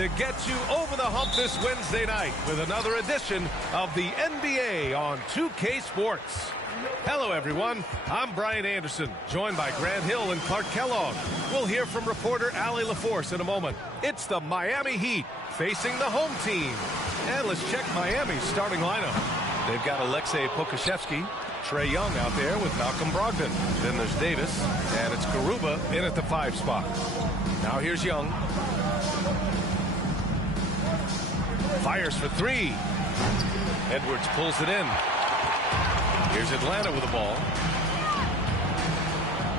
to get you over the hump this Wednesday night with another edition of the NBA on 2K Sports. Hello, everyone. I'm Brian Anderson, joined by Grant Hill and Clark Kellogg. We'll hear from reporter Allie LaForce in a moment. It's the Miami Heat facing the home team. And let's check Miami's starting lineup. They've got Aleksej Pokusevski, Trae Young out there with Malcolm Brogdon. Then there's Davis, and it's Garuba in at the 5 spot. Now here's Young. Fires for 3. Edwards pulls it in. Here's Atlanta with the ball.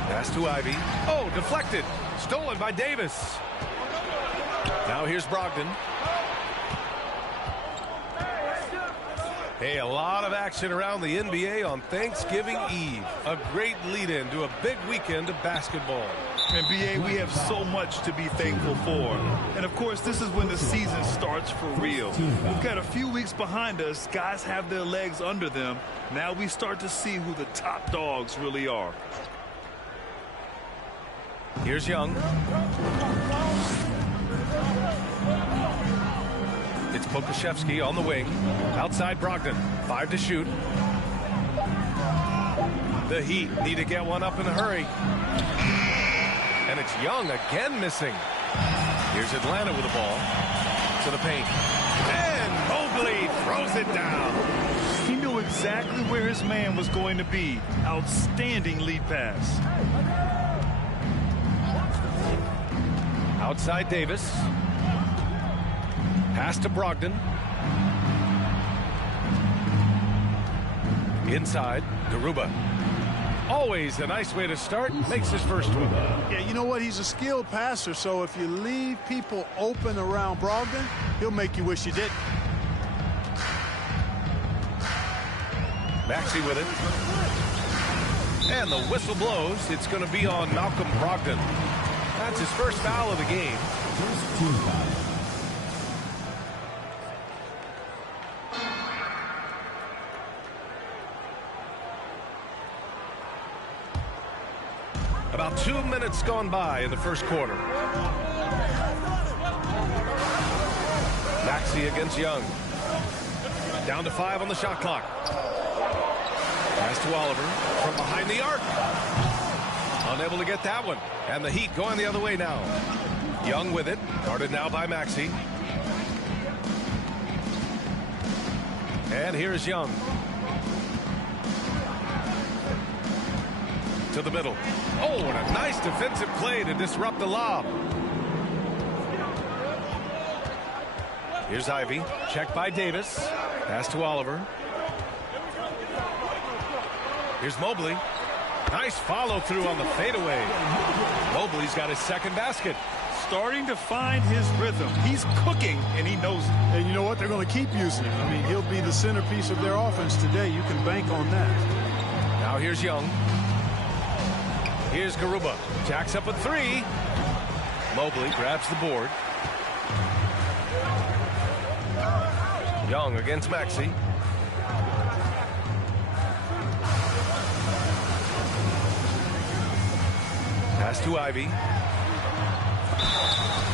Pass to Ivy. Oh, deflected. Stolen by Davis. Now here's Brogdon. Hey, a lot of action around the NBA on Thanksgiving Eve. A great lead-in to a big weekend of basketball. NBA, we have so much to be thankful for. And, of course, this is when the season starts for real. We've got a few weeks behind us. Guys have their legs under them. Now we start to see who the top dogs really are. Here's Young. It's Pokusevski on the wing. Outside Brogdon. 5 to shoot. The Heat need to get one up in a hurry. And it's Young again missing. Here's Atlanta with the ball. To the paint. And Mobley throws it down. He knew exactly where his man was going to be. Outstanding lead pass. Outside Davis. Pass to Brogdon. Inside, Garuba. Always a nice way to start. Makes his first one. Yeah, you know what? He's a skilled passer, so if you leave people open around Brogdon, he'll make you wish you didn't. Maxey with it. And the whistle blows. It's going to be on Malcolm Brogdon. That's his first foul of the game. First team foul. About 2 minutes gone by in the first quarter. Maxey against Young. Down to 5 on the shot clock. Pass to Oliver from behind the arc. Unable to get that one. And the Heat going the other way now. Young with it. Guarded now by Maxey. And here's Young. To the middle. Oh, and a nice defensive play to disrupt the lob. Here's Ivy. Checked by Davis. Pass to Oliver. Here's Mobley. Nice follow through on the fadeaway. Mobley's got his second basket. Starting to find his rhythm. He's cooking, and he knows it. And you know what? They're going to keep using him. I mean, he'll be the centerpiece of their offense today. You can bank on that. Now here's Young. Here's Garuba. Jacks up a 3. Mobley grabs the board. Young against Maxey. Pass to Ivy.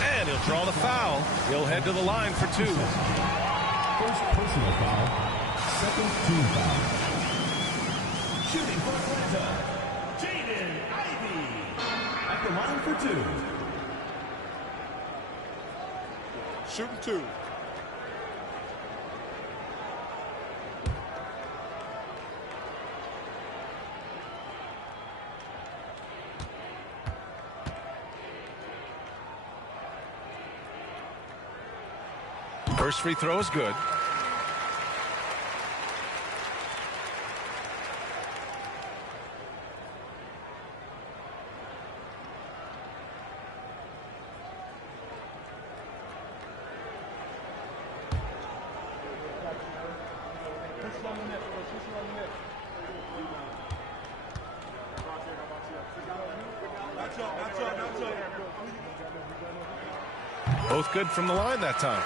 And he'll draw the foul. He'll head to the line for 2. First personal foul. Second team foul. Shooting for Atlanta. At the line for 2. Shooting 2. First free throw is good. Both good from the line that time.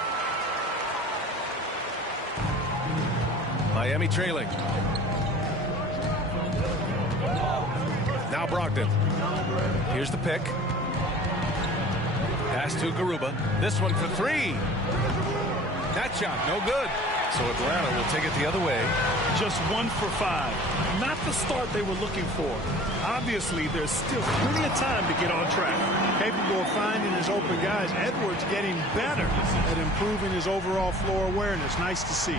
Miami trailing. Now Brogdon. Here's the pick. Pass to Garuba. This one for three. That shot, no good. So Atlanta will take it the other way. Just 1 for 5. Not the start they were looking for. Obviously, there's still plenty of time to get on track. Capable of finding his open guys. Edwards getting better at improving his overall floor awareness. Nice to see.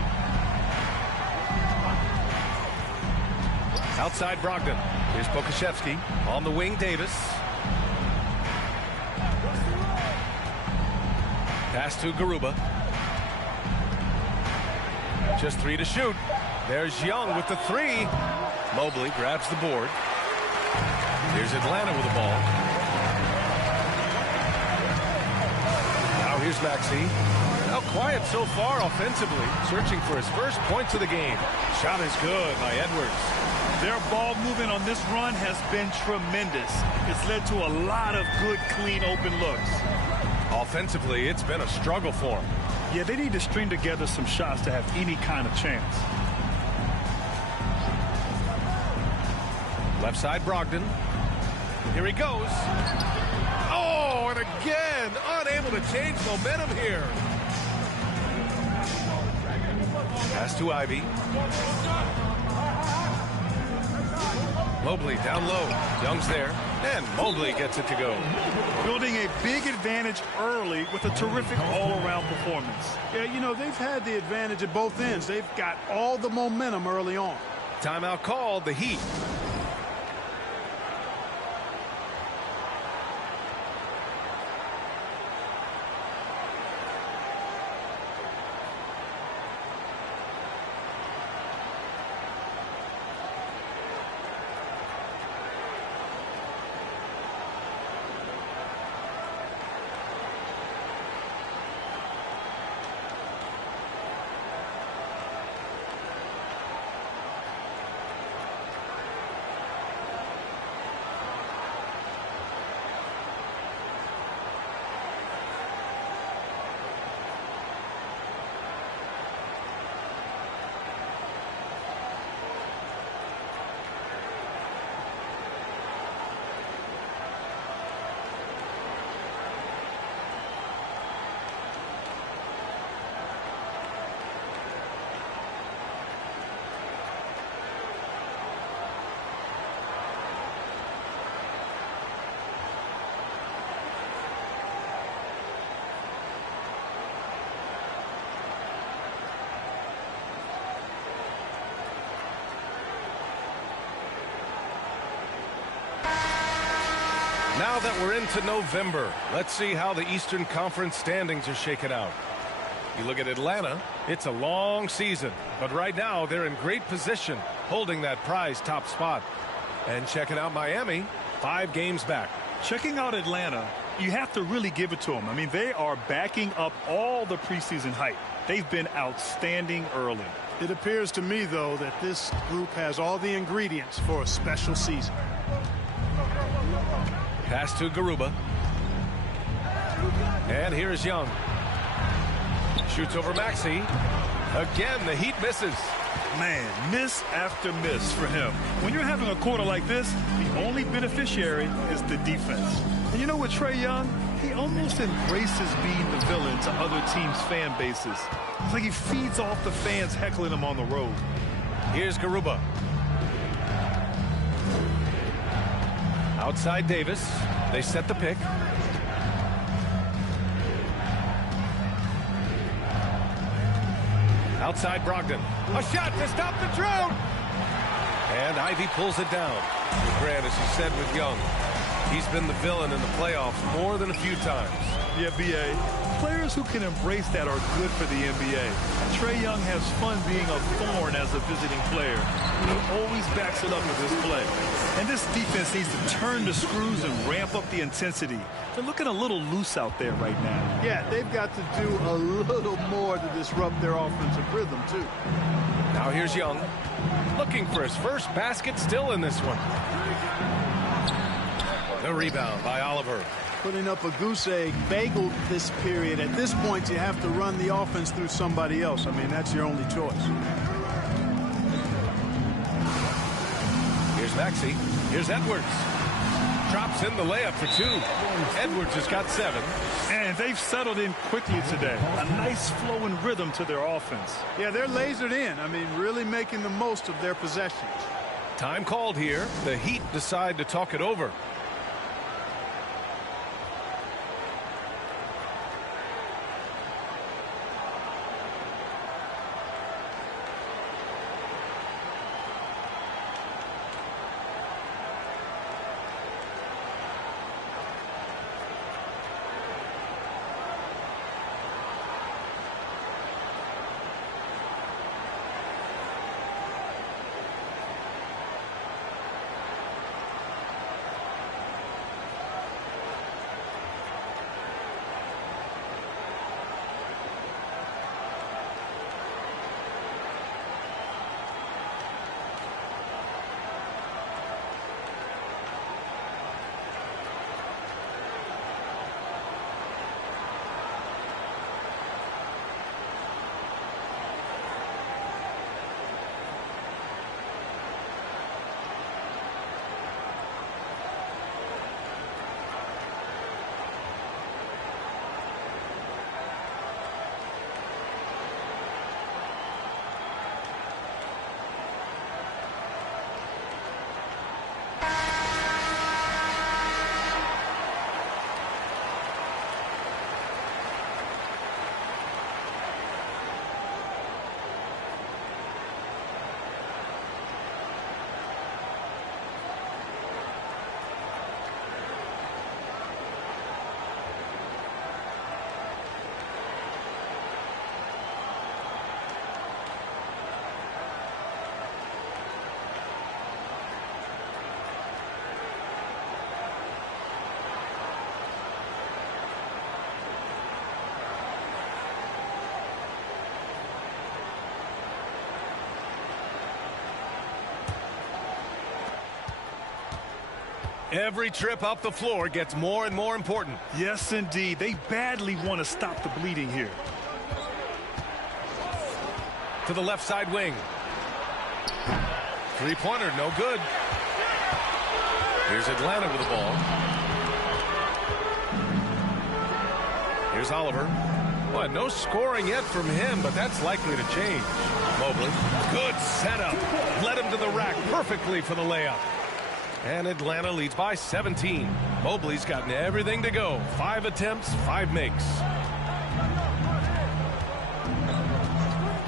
Outside Brogdon. Here's Pokashevsky. On the wing, Davis. Pass to Garuba. Just 3 to shoot. There's Young with the 3. Mobley grabs the board. Here's Atlanta with the ball. Now here's Maxey. Now quiet so far offensively. Searching for his first points of the game. Shot is good by Edwards. Their ball movement on this run has been tremendous. It's led to a lot of good, clean, open looks. Offensively, it's been a struggle for him. Yeah, they need to string together some shots to have any kind of chance. Left side, Brogdon. Here he goes. Oh, and again, unable to change momentum here. Pass to Ivy. Mobley down low. Young's there. And Mobley gets it to go. Building a big advantage early with a terrific all-around performance. Yeah, you know, they've had the advantage at both ends. They've got all the momentum early on. Timeout called, the Heat. Now that we're into November, let's see how the Eastern Conference standings are shaken out. You look at Atlanta, it's a long season, but right now they're in great position, holding that prize top spot. And checking out Miami, 5 games back. Checking out Atlanta, you have to really give it to them. I mean, they are backing up all the preseason hype. They've been outstanding early. It appears to me, though, that this group has all the ingredients for a special season. Pass to Garuba. And here's Young. Shoots over Maxey. Again, the Heat misses. Man, miss after miss for him. When you're having a quarter like this, the only beneficiary is the defense. And you know what, Trae Young? He almost embraces being the villain to other teams' fan bases. It's like he feeds off the fans heckling him on the road. Here's Garuba. Outside Davis. They set the pick. Outside Brogdon. A shot to stop the drought. And Ivy pulls it down. Grant, as you said with Young, he's been the villain in the playoffs more than a few times. Yeah, B.A. Players who can embrace that are good for the NBA. Trae Young has fun being a thorn as a visiting player. He always backs it up with his play. And this defense needs to turn the screws and ramp up the intensity. They're looking a little loose out there right now. Yeah, they've got to do a little more to disrupt their offensive rhythm, too. Now here's Young. Looking for his first basket still in this one. The rebound by Oliver. Putting up a goose egg, bageled this period. At this point, you have to run the offense through somebody else. I mean, that's your only choice. Here's Maxey. Here's Edwards. Drops in the layup for 2. Edwards has got 7. And they've settled in quickly today. A nice flow and rhythm to their offense. Yeah, they're lasered in. I mean, really making the most of their possessions. Time called here. The Heat decide to talk it over. Every trip up the floor gets more and more important. Yes, indeed. They badly want to stop the bleeding here. To the left side wing. Three-pointer, no good. Here's Atlanta with the ball. Here's Oliver. Well, no scoring yet from him, but that's likely to change. Mobley, good setup. Led him to the rack perfectly for the layup. And Atlanta leads by 17. Mobley's gotten everything to go. 5 attempts, 5 makes.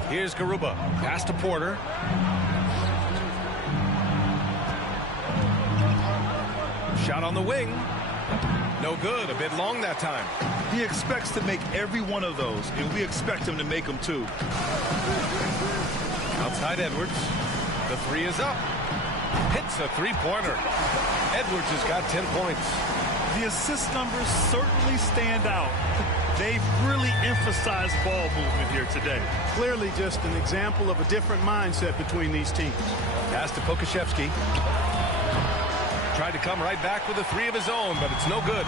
Here's Garuba. Pass to Porter. Shot on the wing. No good. A bit long that time. He expects to make every one of those, and we expect him to make them too. Outside Edwards. The 3 is up. Hits a three-pointer. Edwards has got 10 points. The assist numbers certainly stand out. They've really emphasized ball movement here today. Clearly just an example of a different mindset between these teams. Pass to Pokashevsky. Tried to come right back with a 3 of his own, but it's no good.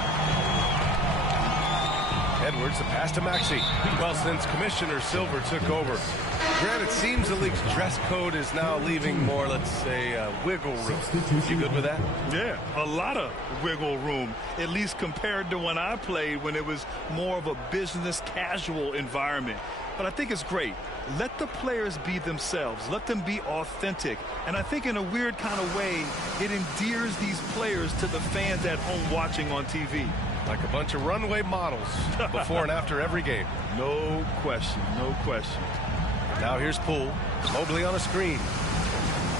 Edwards, the pass to Maxey. Well, since Commissioner Silver took over, Grant, it seems the league's dress code is now leaving more, let's say, wiggle room. You good with that? Yeah, a lot of wiggle room, at least compared to when I played, when it was more of a business casual environment. But I think it's great. Let the players be themselves. Let them be authentic. And I think in a weird kind of way, it endears these players to the fans at home watching on TV. Like a bunch of runway models before and after every game. No question, no question. Now here's Poole. Mobley on a screen.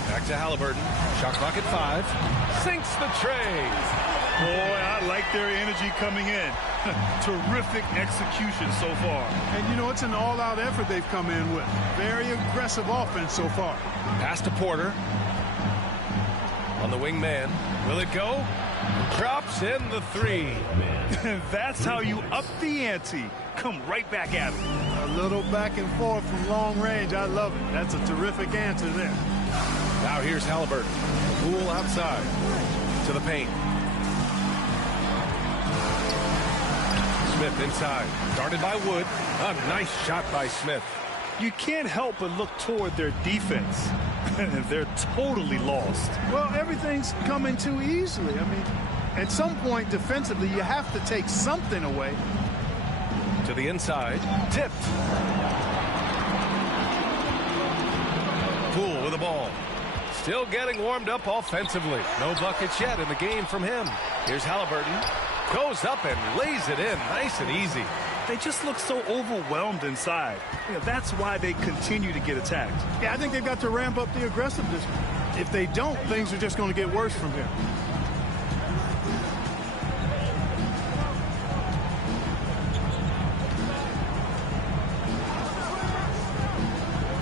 Back to Halliburton. Shot clock at 5. Sinks the tray. Boy, I like their energy coming in. Terrific execution so far. And, you know, it's an all-out effort they've come in with. Very aggressive offense so far. Pass to Porter. On the wing man. Will it go? Drops in the 3. That's how you up the ante. Come right back at him. A little back and forth from long range. I love it. That's a terrific answer there. Now here's Halliburton. Poole outside. To the paint. Smith inside. Guarded by Wood. A nice shot by Smith. You can't help but look toward their defense. They're totally lost. Well, everything's coming too easily. I mean, At some point, defensively, you have to take something away. To the inside. Tipped. Poole with the ball. Still getting warmed up offensively. No buckets yet in the game from him. Here's Halliburton. Goes up and lays it in. Nice and easy. They just look so overwhelmed inside. That's why they continue to get attacked. Yeah, I think they've got to ramp up the aggressiveness. If they don't, things are just going to get worse from here.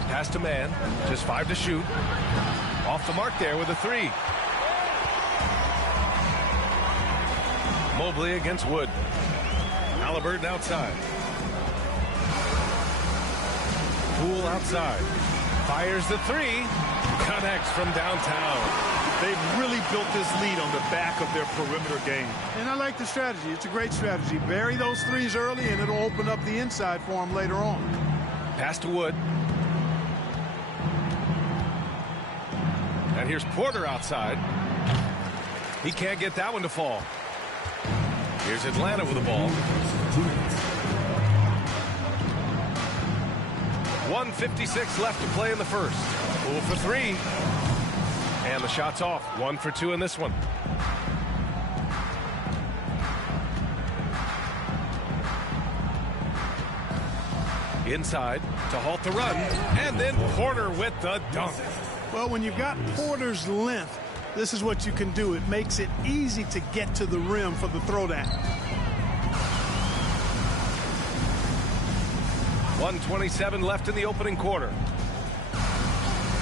Pass to man. Just 5 to shoot. Off the mark there with a 3. Mobley against Wood. Halliburton outside. Poole outside. Fires the 3. Connects from downtown. They've really built this lead on the back of their perimeter game. And I like the strategy. It's a great strategy. Bury those threes early, and it'll open up the inside for them later on. Pass to Wood. And here's Porter outside. He can't get that one to fall. Here's Atlanta with the ball. 1:56 left to play in the first. Poole for 3. And the shot's off. 1 for 2 in this one. Inside to halt the run. And then Porter with the dunk. Well, when you've got Porter's length, this is what you can do. It makes it easy to get to the rim for the throwdown. 1:27 left in the opening quarter.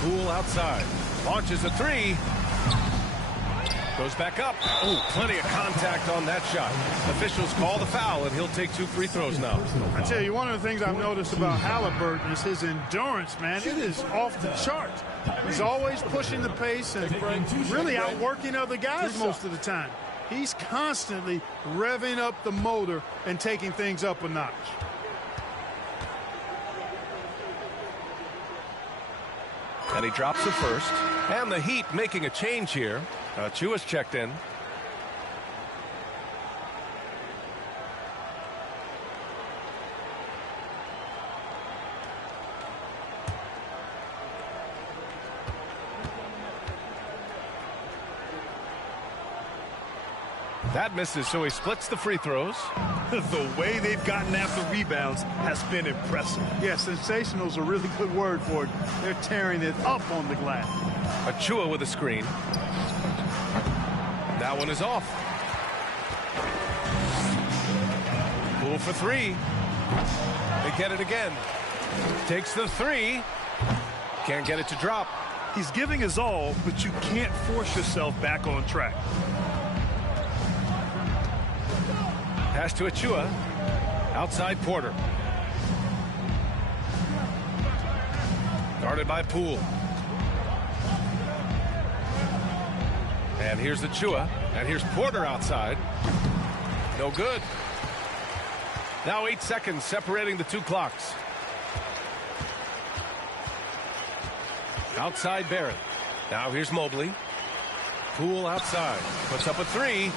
Poole outside. Launches a 3. Goes back up. Oh, plenty of contact on that shot. Officials call the foul, and he'll take 2 free throws now. I tell you, one of the things I've noticed about Halliburton is his endurance, man. It is off the charts. He's always pushing the pace and really outworking other guys most of the time. He's constantly revving up the motor and taking things up a notch. And he drops the first. And the Heat making a change here. Chua's checked in. That misses, so he splits the free throws. The way they've gotten after rebounds has been impressive. Yeah, sensational is a really good word for it. They're tearing it up on the glass. Chua with a screen. That one is off. Poole for 3. They get it again. Takes the 3. Can't get it to drop. He's giving his all, but you can't force yourself back on track. Pass to Achua. Outside Porter. Guarded by Poole. And here's Achua. And here's Porter outside. No good. Now 8 seconds separating the 2 clocks. Outside Barrett. Now here's Mobley. Poole outside. Puts up a 3.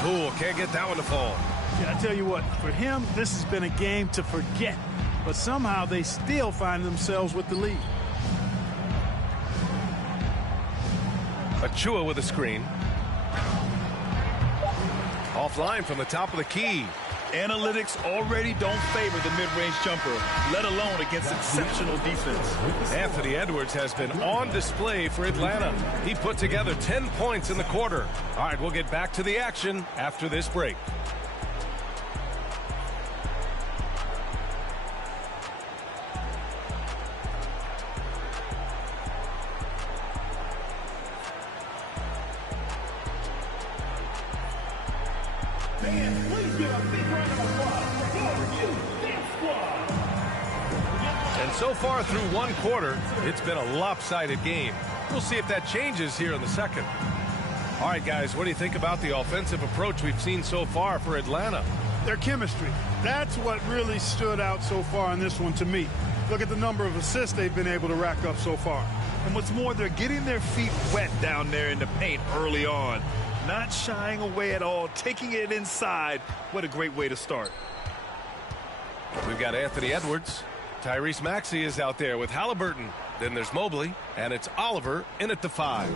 Poole can't get that one to fall. Yeah, I tell you what, for him, this has been a game to forget. But somehow they still find themselves with the lead. Achua with a screen. Offline from the top of the key. Analytics already don't favor the mid-range jumper, let alone against exceptional defense. Anthony Edwards has been on display for Atlanta. He put together 10 points in the quarter. All right, we'll get back to the action after this break. And so far through 1 quarter, it's been a lopsided game. We'll see if that changes here in the second. All right, guys, what do you think about the offensive approach we've seen so far for Atlanta? Their chemistry. That's what really stood out so far in this one to me. Look at the number of assists they've been able to rack up so far. And what's more, they're getting their feet wet down there in the paint early on. Not shying away at all, taking it inside. What a great way to start. We've got Anthony Edwards. Tyrese Maxey is out there with Halliburton. Then there's Mobley, and it's Oliver in at the 5.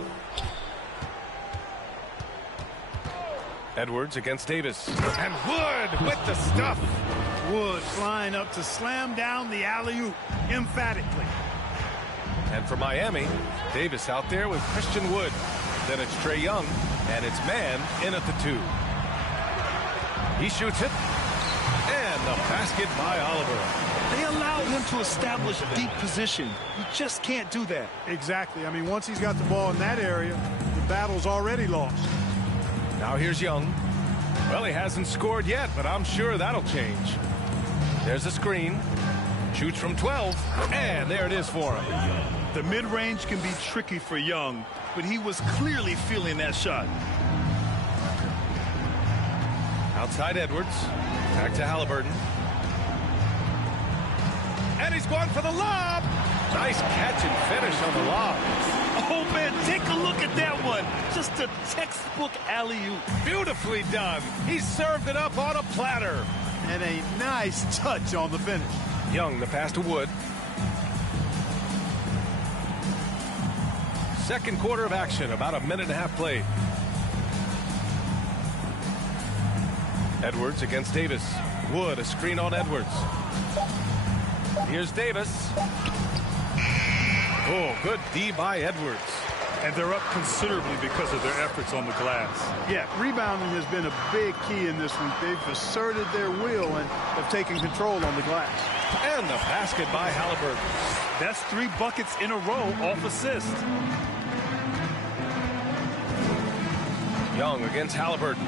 Edwards against Davis. And Wood with the stuff. Wood flying up to slam down the alley-oop emphatically. And for Miami, Davis out there with Christian Wood. Then it's Trae Young, and it's Mann in at the 2. He shoots it. And the basket by Oliver. They allowed him to establish deep position. You just can't do that. Exactly. I mean, once he's got the ball in that area, the battle's already lost. Now here's Young. Well, he hasn't scored yet, but I'm sure that'll change. There's a screen. Shoots from 12, and there it is for him. The mid-range can be tricky for Young, but he was clearly feeling that shot. Outside Edwards. Back to Halliburton. And he's going for the lob. Nice catch and finish on the lob. Oh, man, take a look at that one. Just a textbook alley-oop. Beautifully done. He served it up on a platter. And a nice touch on the finish. Young, the pass to Wood. Second quarter of action, about a minute and a half played. Edwards against Davis. Wood, a screen on Edwards. Here's Davis. Oh, good D by Edwards. And they're up considerably because of their efforts on the glass. Yeah, rebounding has been a big key in this week. They've asserted their will and have taken control on the glass. And the basket by Halliburton. That's 3 buckets in a row off assist. Young against Halliburton.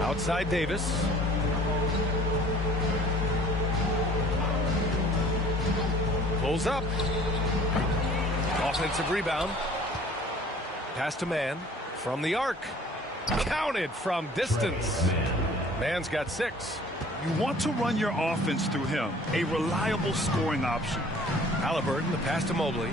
Outside Davis. Pulls up. Offensive rebound. Pass to Mann from the arc. Counted from distance. Mann's got 6. You want to run your offense through him. A reliable scoring option. Halliburton, the pass to Mobley.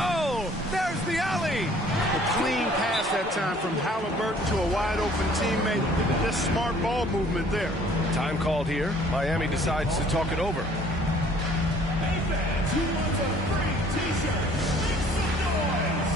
Oh, there's the alley. A clean pass that time from Halliburton to a wide-open teammate. Just smart ball movement there. Time called here. Miami decides to talk it over. Hey fans, who wants a free t-shirt? Make some noise!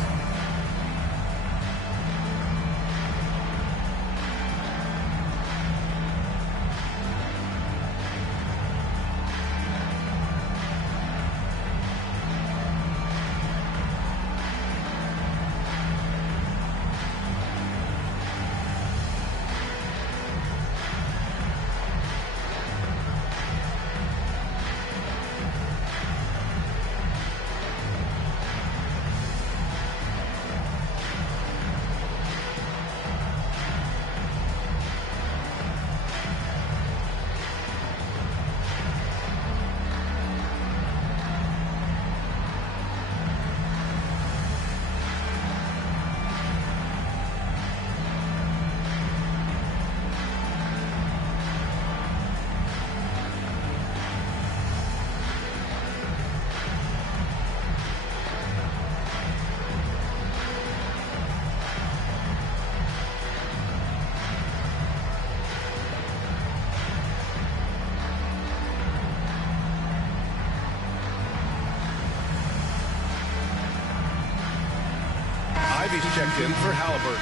Ivy's checked in for Halliburton.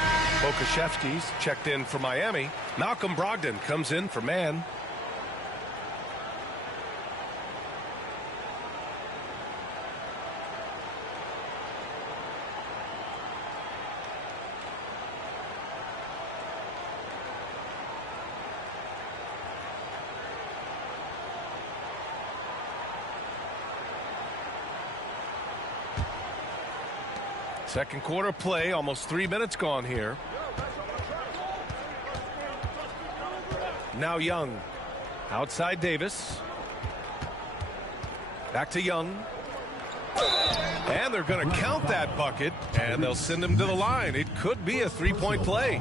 Okashevsky's checked in for Miami. Malcolm Brogdon comes in for Mann. Second quarter play, almost 3 minutes gone here. Now Young. Outside Davis. Back to Young. And they're going to count that bucket, and they'll send him to the line. It could be a three-point play.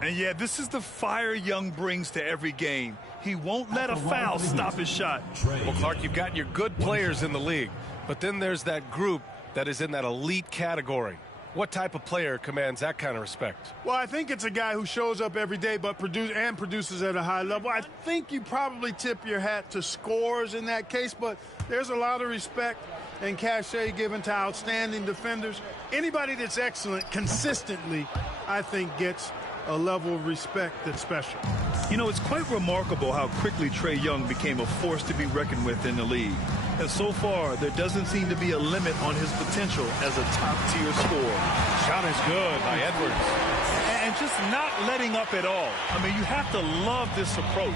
And yeah, this is the fire Young brings to every game. He won't let a foul stop his shot. Well, Clark, you've got your good players in the league. But then there's that group that is in that elite category. What type of player commands that kind of respect? Well, I think it's a guy who shows up every day but produces at a high level. I think you probably tip your hat to scores in that case, but there's a lot of respect and cachet given to outstanding defenders. Anybody that's excellent consistently, I think, gets a level of respect that's special. You know, it's quite remarkable how quickly Trae Young became a force to be reckoned with in the league. And so far, there doesn't seem to be a limit on his potential as a top-tier scorer. Shot is good by Edwards. And just not letting up at all. I mean, you have to love this approach.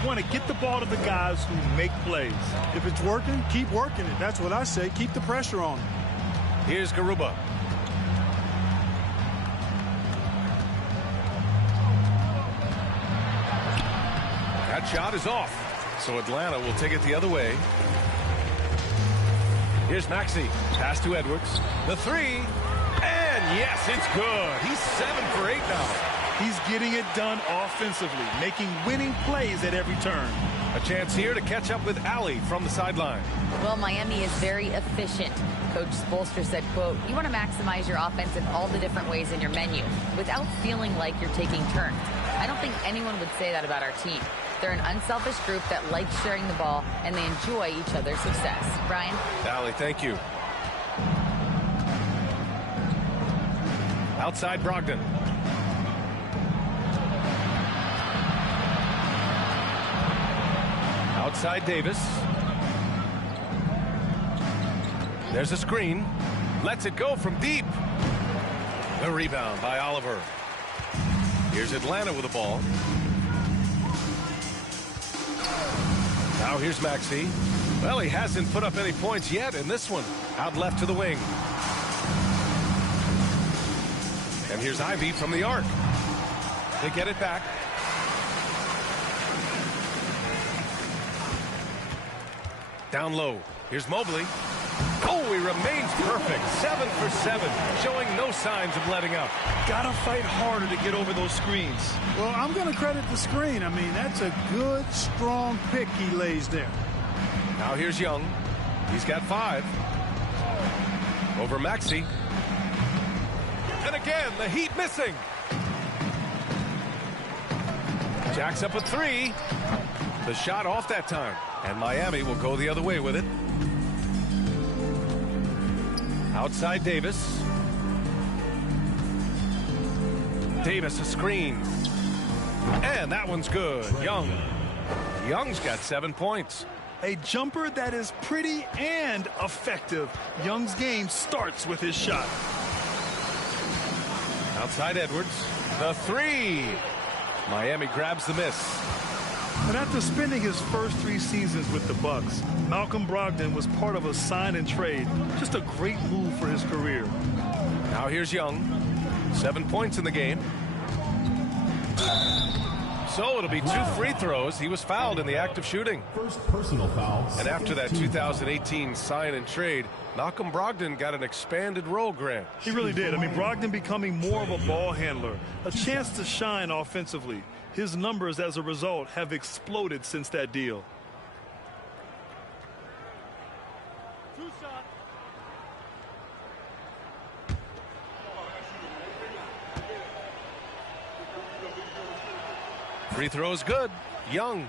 You want to get the ball to the guys who make plays. If it's working, keep working it. That's what I say. Keep the pressure on him. Here's Garuba. That shot is off. So Atlanta will take it the other way. Here's Maxey. Pass to Edwards. The three. And yes, it's good. He's 7 for 8 now. He's getting it done offensively, making winning plays at every turn. A chance here to catch up with Allie from the sideline. Well, Miami is very efficient. Coach Spoelstra said, quote, you want to maximize your offense in all the different ways in your menu without feeling like you're taking turns. I don't think anyone would say that about our team. They're an unselfish group that likes sharing the ball, and they enjoy each other's success. Brian? Allie, thank you. Outside Brogdon. Outside Davis. There's a screen. Lets it go from deep. The rebound by Oliver. Here's Atlanta with the ball. Now here's Maxey. Well, he hasn't put up any points yet in this one. Out left to the wing. And here's Ivy from the arc. They get it back. Down low. Here's Mobley. Oh, he remains perfect. 7 for 7, showing no signs of letting up. Gotta fight harder to get over those screens. Well, I'm going to credit the screen. I mean, that's a good, strong pick he lays there. Now here's Young. He's got 5. Over Maxey. And again, the Heat missing. Jacks up a 3. The shot off that time. And Miami will go the other way with it. Outside Davis. Davis a screen. And that one's good. Young. Young's got 7 points. A jumper that is pretty and effective. Young's game starts with his shot. Outside Edwards. The 3. Miami grabs the miss. And after spending his first 3 seasons with the Bucks, Malcolm Brogdon was part of a sign and trade. Just a great move for his career. Now here's Young. 7 points in the game. So it'll be 2 free throws. He was fouled in the act of shooting. First personal foul. And after that 2018 sign and trade, Malcolm Brogdon got an expanded role, Grant. He really did. I mean, Brogdon becoming more of a ball handler, a chance to shine offensively. His numbers as a result have exploded since that deal. Free throw is good. Young.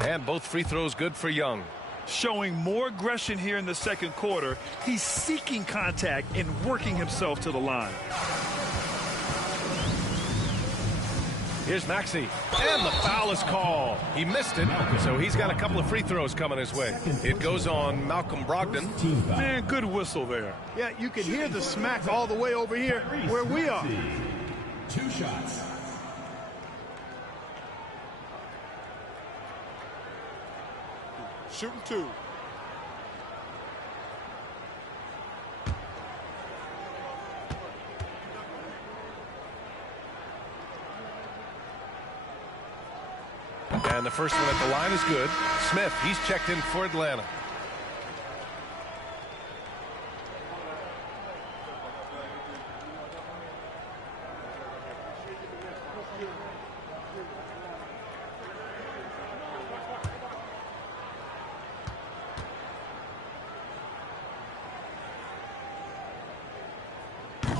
And both free throws good for Young. Showing more aggression here in the second quarter. He's seeking contact and working himself to the line. Here's Maxey. And the foul is called. He missed it, so he's got a couple of free throws coming his way. It goes on Malcolm Brogdon. Man, good whistle there. Yeah, you can hear the smack all the way over here where we are. 2 shots. Shooting 2. And the first one at the line is good. Smith, he's checked in for Atlanta.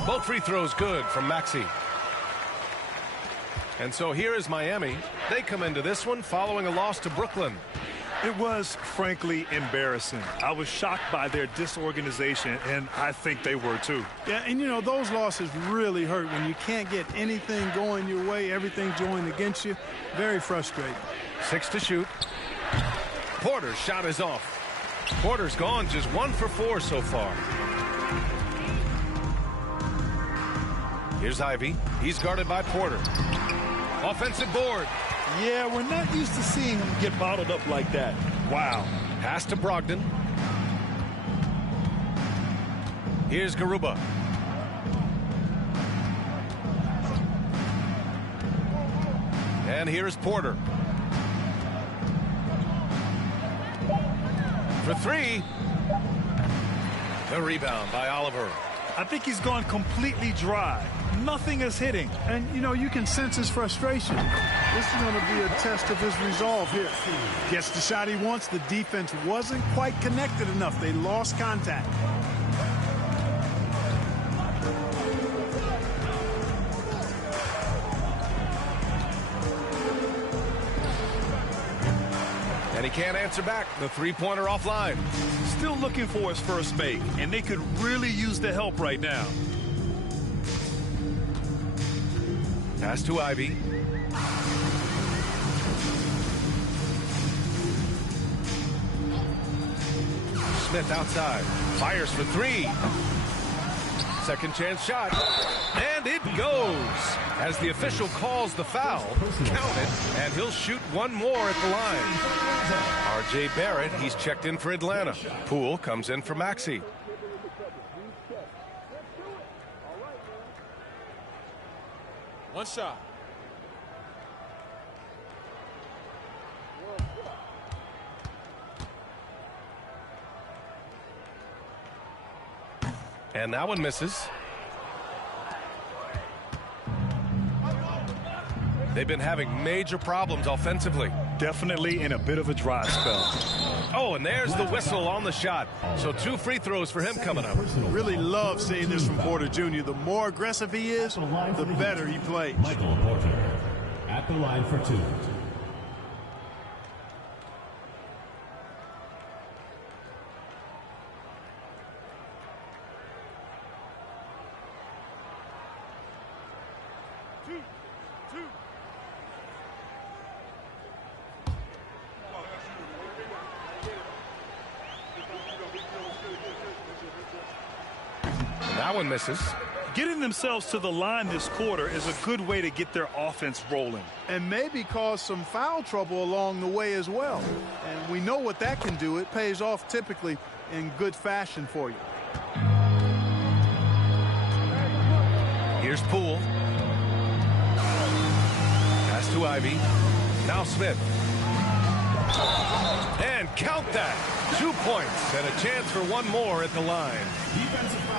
Both free throws good from Maxey. And so here is Miami. They come into this one following a loss to Brooklyn. It was, frankly, embarrassing. I was shocked by their disorganization, and I think they were too. Yeah, and you know, those losses really hurt when you can't get anything going your way, everything's going against you. Very frustrating. 6 to shoot. Porter's shot is off. Porter's gone just 1 for 4 so far. Here's Ivy. He's guarded by Porter. Offensive board. Yeah, we're not used to seeing him get bottled up like that. Wow. Pass to Brogdon. Here's Garuba. And here's Porter. For 3. The rebound by Oliver. I think he's gone completely dry. Nothing is hitting. And, you know, you can sense his frustration. This is going to be a test of his resolve here. Gets the shot he wants. The defense wasn't quite connected enough. They lost contact. And he can't answer back. The three-pointer offline. Still looking for his first make, and they could really use the help right now. Pass to Ivy. Smith outside. Fires for 3. Second chance shot. And it goes. As the official calls the foul, count it, and he'll shoot one more at the line. R.J. Barrett, he's checked in for Atlanta. Poole comes in for Maxey. One shot. And that one misses. They've been having major problems offensively. Definitely in a bit of a dry spell. Oh, and there's the whistle on the shot. So 2 free throws for him coming up. Really love seeing this from Porter Jr. The more aggressive he is, the better he plays. Michael Porter at the line for 2. That one misses. Getting themselves to the line this quarter is a good way to get their offense rolling. And maybe cause some foul trouble along the way as well. And we know what that can do. It pays off typically in good fashion for you. Here's Poole. Pass to Ivy. Now Smith. And count that. 2 points and a chance for one more at the line.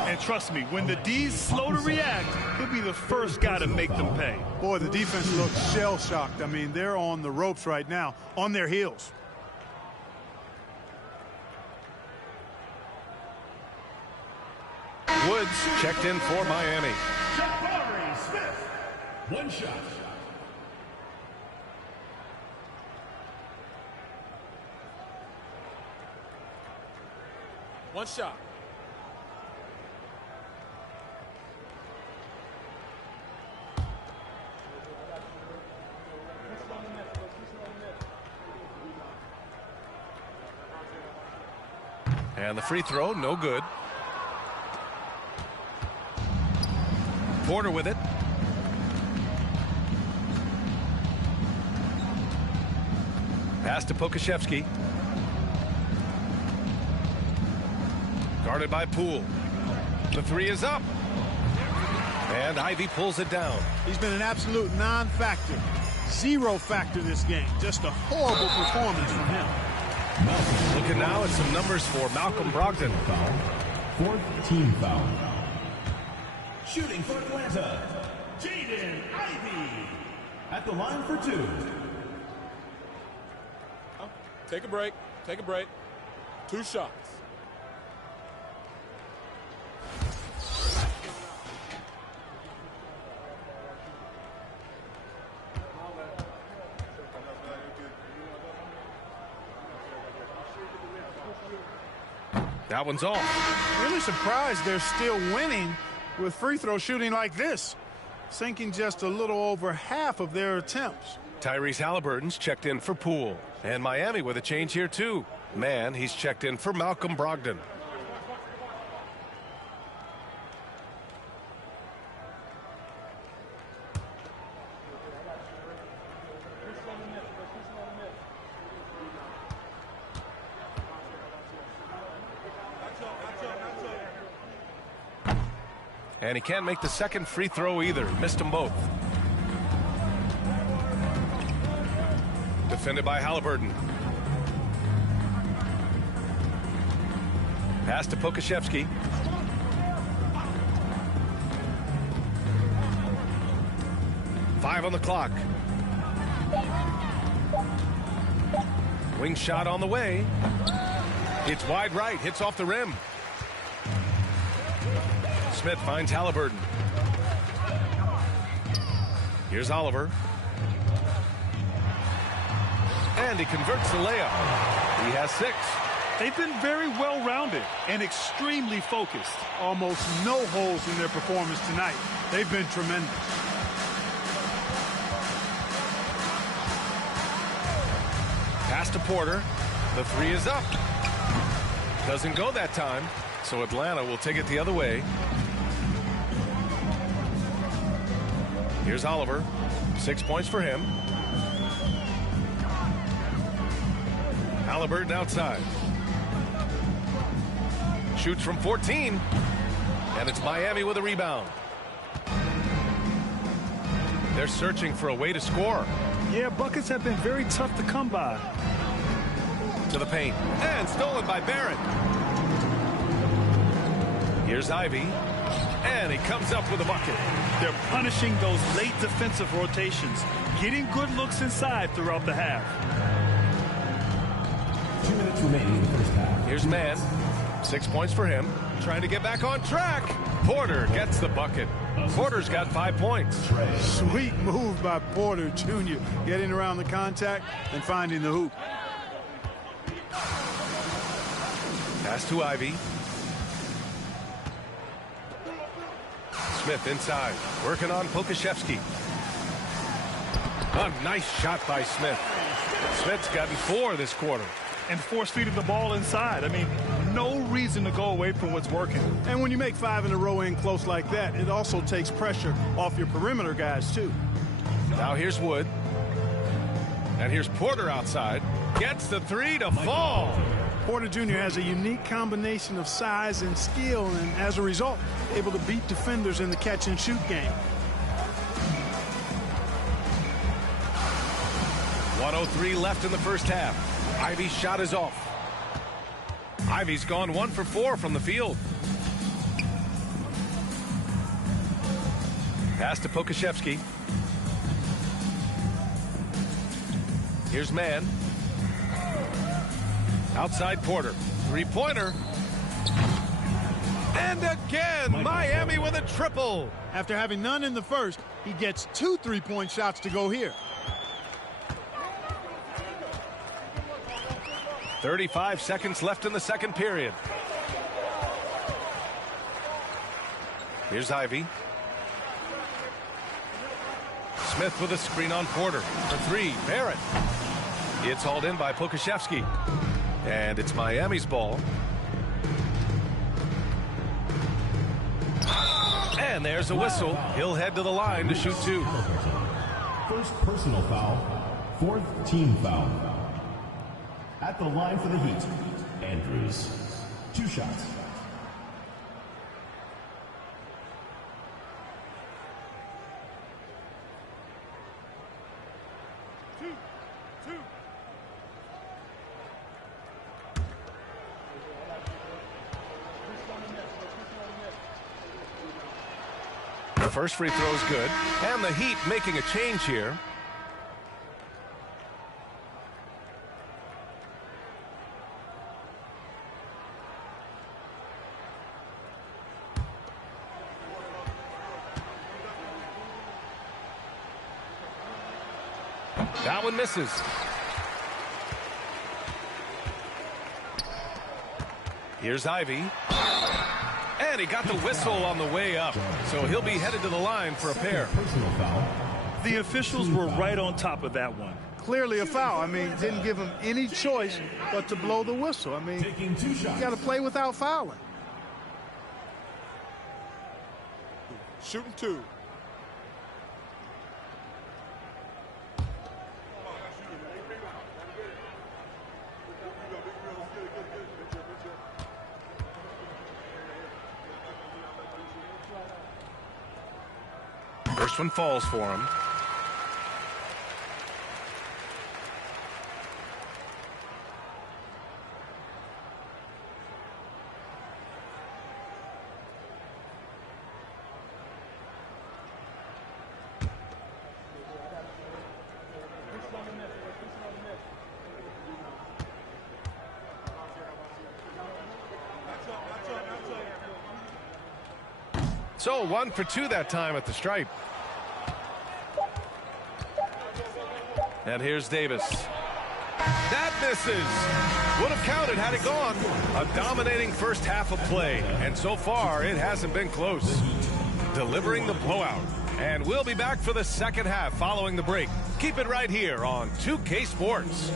And trust me, when the D's slow to react, he'll be the first guy to make them pay. Boy, the defense looks shell-shocked. I mean, they're on the ropes right now, on their heels. Woods checked in for Miami. Smith. One shot. One shot. And the free throw, no good. Porter with it. Pass to Pokashevsky. Guarded by Poole. The 3 is up. And Ivy pulls it down. He's been an absolute non-factor. 0 factor this game. Just a horrible performance from him. Looking now at some numbers for Malcolm Brogdon. Fourth team foul. Shooting for Atlanta, Jaden Ivey at the line for 2. Take a break. Take a break. 2 shots. That one's off. Really surprised they're still winning with free throw shooting like this, sinking just a little over half of their attempts. Tyrese Halliburton's checked in for Poole. And Miami with a change here, too. Man, he's checked in for Malcolm Brogdon. And he can't make the second free throw either. Missed them both. Defended by Halliburton. Pass to Pokashevsky. Five on the clock. Wing shot on the way. It's wide right. Hits off the rim. Smith finds Halliburton. Here's Oliver. And he converts the layup. He has 6. They've been very well-rounded and extremely focused. Almost no holes in their performance tonight. They've been tremendous. Pass to Porter. The 3 is up. Doesn't go that time, so Atlanta will take it the other way. Here's Oliver. 6 points for him. Halliburton outside. Shoots from 14. And it's Miami with a rebound. They're searching for a way to score. Yeah, buckets have been very tough to come by. To the paint. And stolen by Barrett. Here's Ivy. And he comes up with a bucket. They're punishing those late defensive rotations, getting good looks inside throughout the half. 2 minutes remaining in the first half. Here's Mann. 6 points for him. Trying to get back on track. Porter gets the bucket. Porter's got 5 points. Sweet move by Porter Jr. Getting around the contact and finding the hoop. Pass to Ivy. Smith inside. Working on Pokashevsky. A nice shot by Smith. Smith's gotten 4 this quarter. And force-feeding the ball inside. I mean, no reason to go away from what's working. And when you make 5 in a row in close like that, it also takes pressure off your perimeter guys, too. Now here's Wood. And here's Porter outside. Gets the 3 to fall. Porter Jr. has a unique combination of size and skill, and as a result, able to beat defenders in the catch-and-shoot game. 1:03 left in the first half. Ivy's shot is off. Ivy's gone 1 for 4 from the field. Pass to Pokashevsky. Here's Mann. Outside Porter. 3-pointer. And again, Miami with a triple. After having none in the first, he gets 2 3-point shots to go here. 35 seconds left in the second period. Here's Ivy. Smith with a screen on Porter. For 3, Barrett. It's hauled in by Pokashevsky. And it's Miami's ball. And there's a whistle. He'll head to the line to shoot 2. First personal foul, 4th team foul. At the line for the Heat, Andrews. 2 shots. The first free throw is good. And the Heat making a change here. That one misses. Here's Ivy. And he got the whistle on the way up. So he'll be headed to the line for a pair. Personal foul. The officials were right on top of that one. Clearly a foul. I mean, didn't give him any choice but to blow the whistle. I mean, Taking 2 shots. you got to play without fouling. Shooting 2. First one falls for him. So 1 for 2 that time at the stripe. And here's Davis. That misses. Would have counted had it gone. A dominating first half of play. And so far, it hasn't been close. Delivering the blowout. And we'll be back for the second half following the break. Keep it right here on 2K Sports.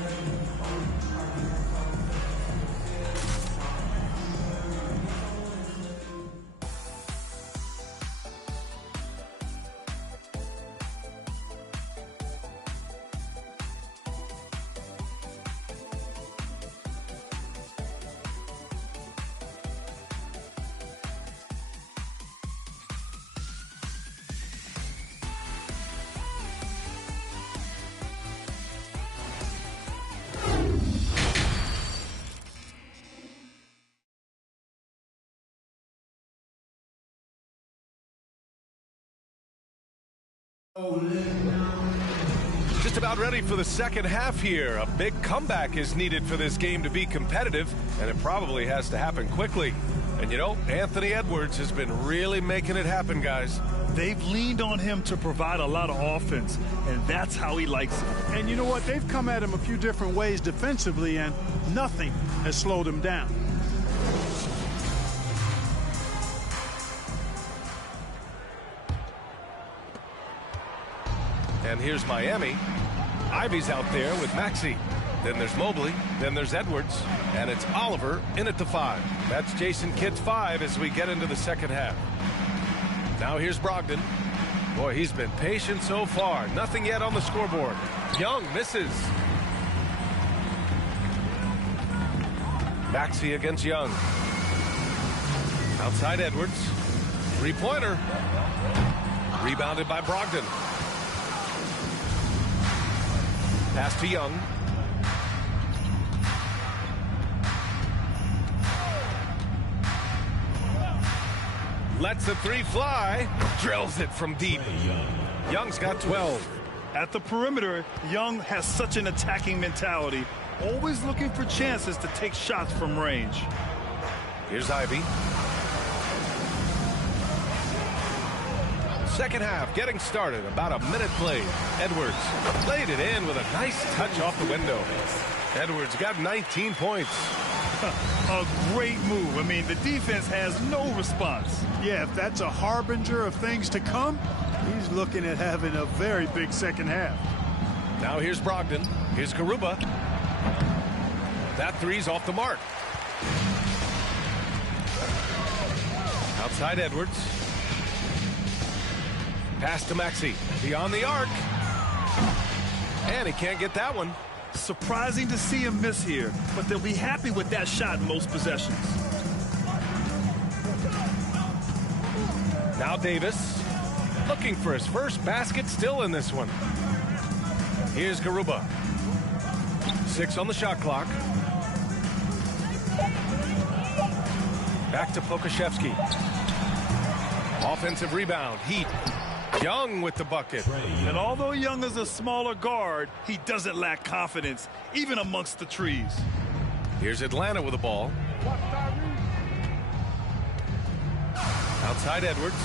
Just about ready for the second half here. A big comeback is needed for this game to be competitive, and it probably has to happen quickly. And you know, Anthony Edwards has been really making it happen, guys. They've leaned on him to provide a lot of offense, and that's how he likes it. And you know what? They've come at him a few different ways defensively, and nothing has slowed him down. And here's Miami. Ivy's out there with Maxey. Then there's Mobley. Then there's Edwards. And it's Oliver in at the 5. That's Jason Kidd's 5 as we get into the second half. Now here's Brogdon. Boy, he's been patient so far. Nothing yet on the scoreboard. Young misses. Maxey against Young. Outside Edwards. Three-pointer. Rebounded by Brogdon. Pass to Young. Lets the 3 fly. Drills it from deep. Young's got 12. At the perimeter, Young has such an attacking mentality, always looking for chances to take shots from range. Here's Ivy. Second half getting started. About a minute played. Edwards played it in with a nice touch off the window. Edwards got 19 points. A great move. I mean, the defense has no response. Yeah, if that's a harbinger of things to come, he's looking at having a very big second half. Now here's Brogdon. Here's Garuba. That 3's off the mark. Outside Edwards. Pass to Maxey. Beyond the arc. And he can't get that one. Surprising to see him miss here, but they'll be happy with that shot in most possessions. Now Davis. Looking for his first basket still in this one. Here's Garuba. 6 on the shot clock. Back to Pokashevsky. Offensive rebound. Heat. Young with the bucket. And although Young is a smaller guard, he doesn't lack confidence, even amongst the trees. Here's Atlanta with the ball. Outside Edwards.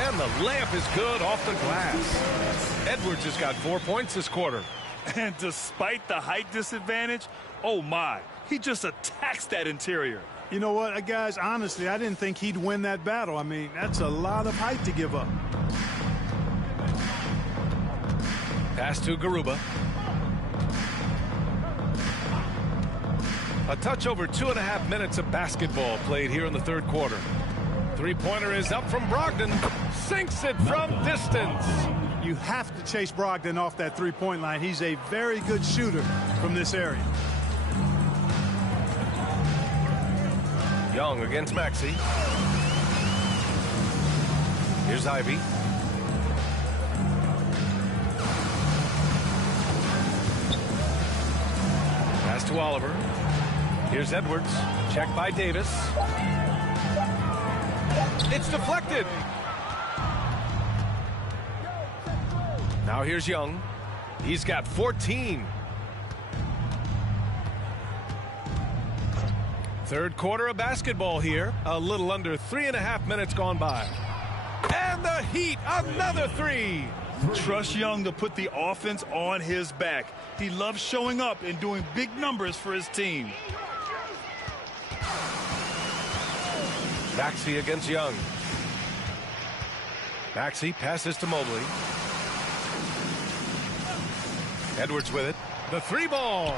And the layup is good off the glass. Edwards has got 4 points this quarter. And despite the height disadvantage, oh my, he just attacks that interior. You know what, guys, honestly, I didn't think he'd win that battle. I mean, that's a lot of height to give up. Pass to Garuba. A touch over 2.5 minutes of basketball played here in the third quarter. Three-pointer is up from Brogdon. Sinks it from distance. You have to chase Brogdon off that three-point line. He's a very good shooter from this area. Young against Maxey. Here's Ivy. Pass to Oliver. Here's Edwards. Checked by Davis. It's deflected. Now here's Young. He's got 14. Third quarter of basketball here. A little under 3.5 minutes gone by. And the Heat, another three. Trust Young to put the offense on his back. He loves showing up and doing big numbers for his team. Maxey against Young. Maxey passes to Mobley. Edwards with it. The three ball.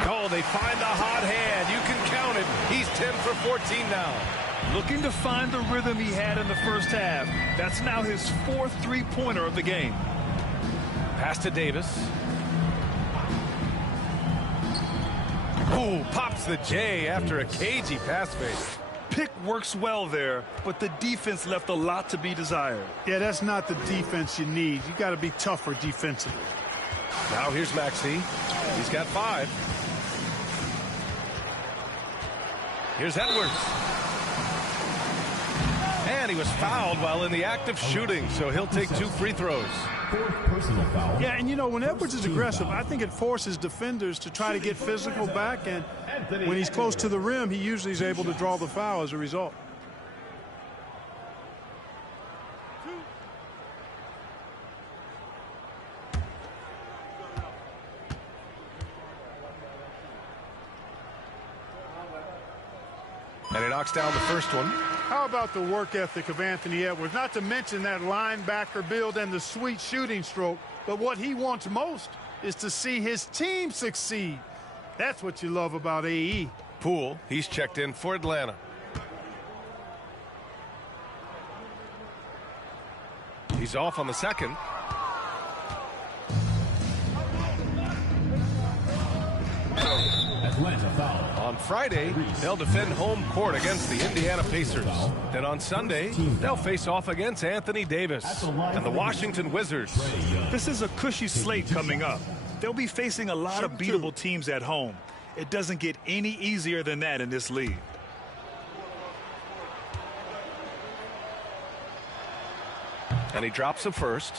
Oh, they find the hot hand. You can count it. He's 10 for 14 now. Looking to find the rhythm he had in the first half. That's now his fourth three-pointer of the game. Pass to Davis. Ooh, pops the J after a cagey pass fake. Pick works well there, but the defense left a lot to be desired. Yeah, that's not the defense you need. You got to be tougher defensively. Now here's Maxey. He's got 5. Here's Edwards. And he was fouled while in the act of shooting, so he'll take 2 free throws. Personal foul. Yeah, and you know, when Edwards is aggressive, I think it forces defenders to try to get physical back, and when he's close to the rim, he usually is able to draw the foul as a result. And he knocks down the first one. How about the work ethic of Anthony Edwards? Not to mention that linebacker build and the sweet shooting stroke, but what he wants most is to see his team succeed. That's what you love about AE. Poole, he's checked in for Atlanta. He's off on the second. Atlanta foul. On Friday, they'll defend home court against the Indiana Pacers. Then on Sunday, they'll face off against Anthony Davis and the Washington Wizards. This is a cushy slate coming up. They'll be facing a lot of beatable teams at home. It doesn't get any easier than that in this league. And he drops the first.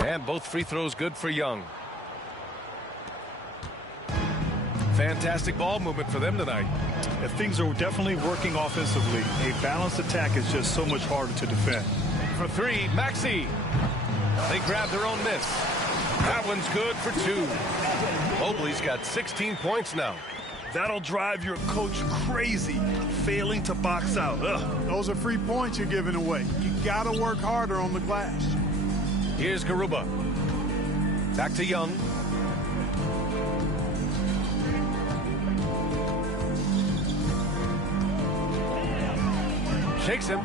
And both free throws good for Young. Fantastic ball movement for them tonight. If things are definitely working offensively, a balanced attack is just so much harder to defend. For 3, Maxey. They grab their own miss. That one's good for 2. Mobley's got 16 points now. That'll drive your coach crazy, failing to box out. Ugh. Those are free points you're giving away. You got to work harder on the glass. Here's Garuba. Back to Young. Shakes him.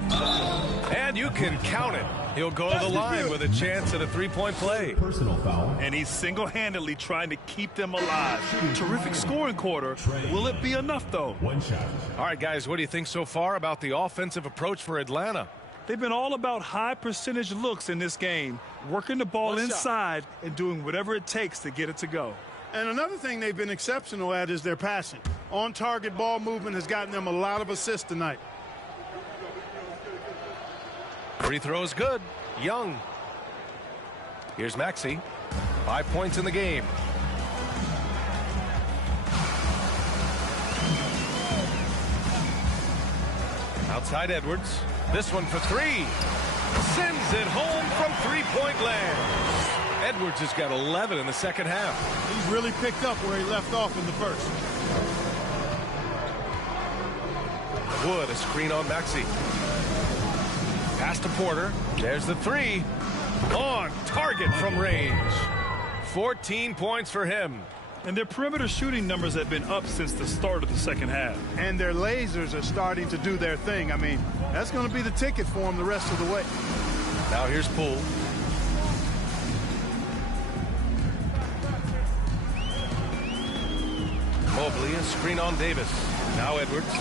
And you can count it. He'll go to the line with a chance at a three-point play. Personal foul. And he's single-handedly trying to keep them alive. Terrific scoring quarter. Will it be enough, though? One shot. All right, guys, what do you think so far about the offensive approach for Atlanta? They've been all about high percentage looks in this game, working the ball inside and doing whatever it takes to get it to go. And another thing they've been exceptional at is their passing. On-target ball movement has gotten them a lot of assists tonight. Free throw is good. Young. Here's Maxey. 5 points in the game. Outside Edwards. This one for three. Sends it home from three-point land. Edwards has got 11 in the second half. He's really picked up where he left off in the first. Wood, a screen on Maxey. Pass to Porter. There's the three. On target from range. 14 points for him. And their perimeter shooting numbers have been up since the start of the second half. And their lasers are starting to do their thing. I mean, that's going to be the ticket for them the rest of the way. Now here's Poole. Mobley, a screen on Davis. Now Edwards.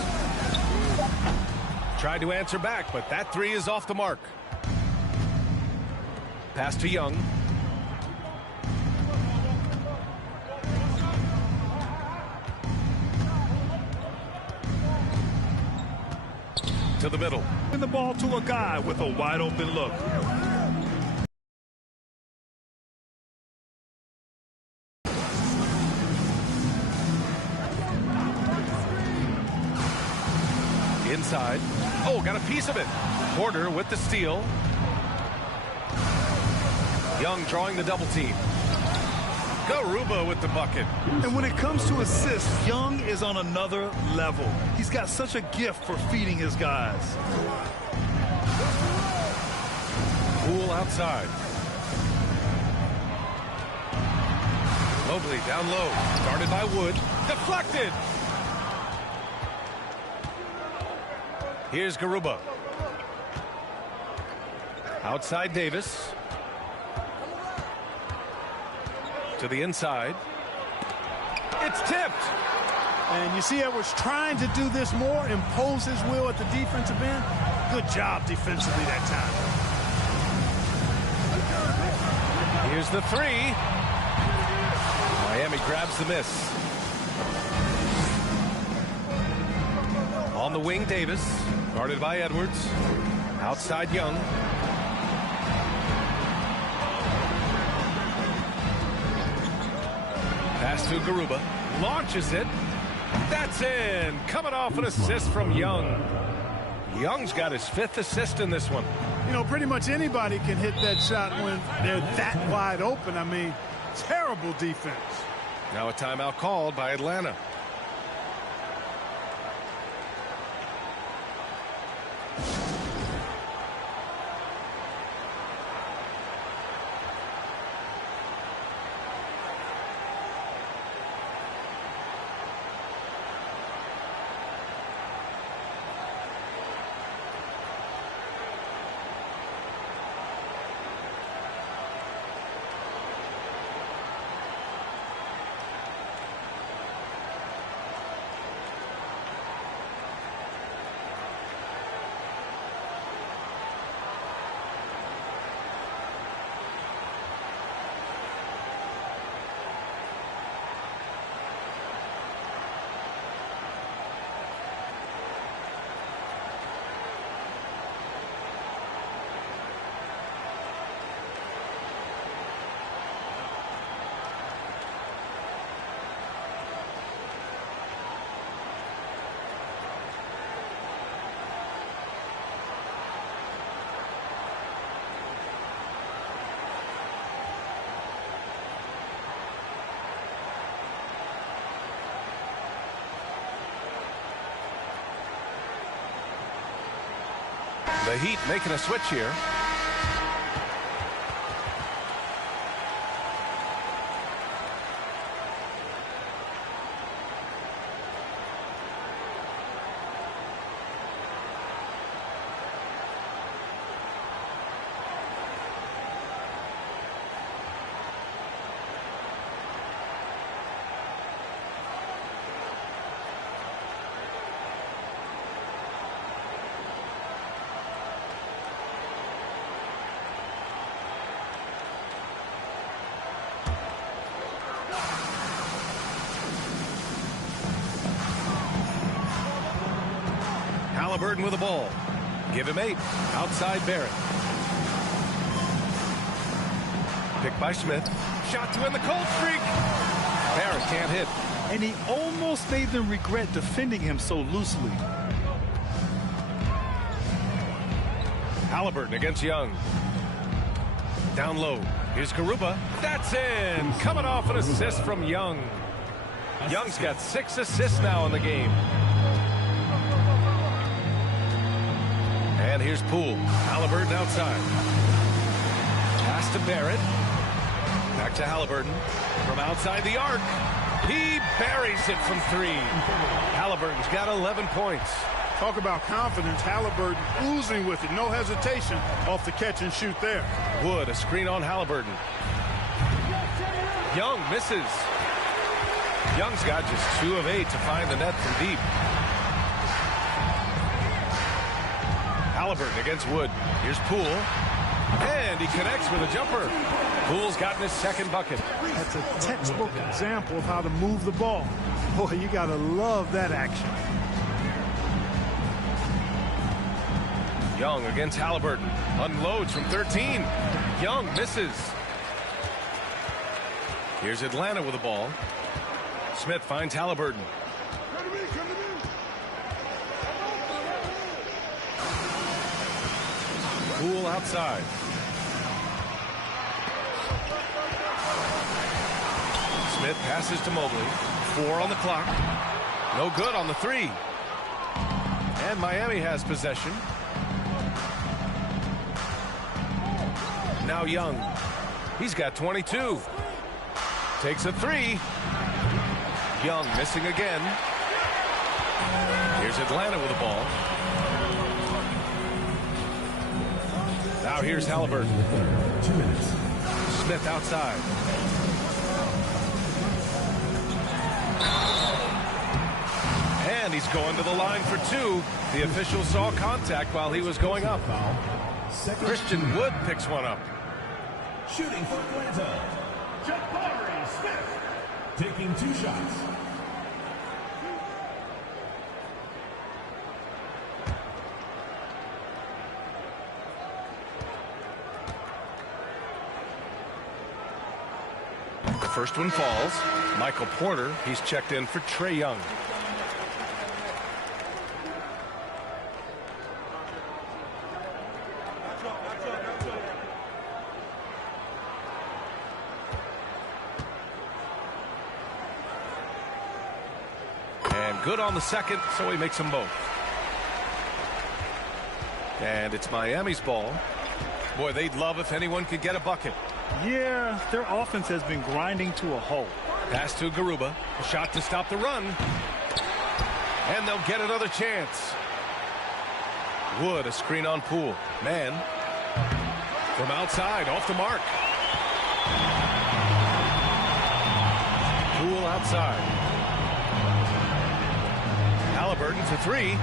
Tried to answer back, but that three is off the mark. Pass to Young. To the middle. And the ball to a guy with a wide open look. Inside. Oh, got a piece of it. Porter with the steal. Young drawing the double team. Garuba with the bucket. And when it comes to assists, Young is on another level. He's got such a gift for feeding his guys. Poole outside. Mobley down low. Started by Wood. Deflected. Here's Garuba. Outside Davis. To the inside. It's tipped. And you see Edwards trying to do this more, impose his will at the defensive end. Good job defensively that time. Here's the three. Miami grabs the miss. On the wing, Davis. Guarded by Edwards. Outside Young. Pass to Garuba. Launches it. That's in. Coming off an assist from Young. Young's got his 5th assist in this one. You know, pretty much anybody can hit that shot when they're that wide open. I mean, terrible defense. Now a timeout called by Atlanta. The Heat making a switch here. Halliburton with the ball. Give him 8. Outside Barrett. Picked by Smith. Shot to end the cold streak. Barrett can't hit. And he almost made them regret defending him so loosely. Halliburton against Young. Down low. Here's Garuba. That's in. Coming off an assist from Young. Young's got 6 assists now in the game. And here's Poole. Halliburton outside. Pass to Barrett. Back to Halliburton. From outside the arc. He buries it from 3. Halliburton's got 11 points. Talk about confidence. Halliburton oozing with it. No hesitation off the catch and shoot there. Wood, a screen on Halliburton. Young misses. Young's got just 2 of 8 to find the net from deep. Halliburton against Wood. Here's Poole. And he connects with a jumper. Poole's gotten his 2nd bucket. That's a textbook example of how to move the ball. Boy, you got to love that action. Young against Halliburton. Unloads from 13. Young misses. Here's Atlanta with the ball. Smith finds Halliburton. Poole outside. Smith passes to Mobley. 4 on the clock. No good on the 3. And Miami has possession. Now Young. He's got 22. Takes a 3. Young missing again. Here's Atlanta with the ball. Now here's Halliburton. 2 minutes. Smith outside. And he's going to the line for 2. The official saw contact while he was going up. Christian Wood picks one up. Shooting for Atlanta. Jabari Smith. Taking 2 shots. The first one falls. Michael Porter, he's checked in for Trae Young. And good on the second, so he makes them both. And it's Miami's ball. Boy, they'd love if anyone could get a bucket. Yeah, their offense has been grinding to a halt. Pass to Garuba. A shot to stop the run. And they'll get another chance. Wood, a screen on Poole. Man. From outside, off the mark. Poole outside. Halliburton for 3.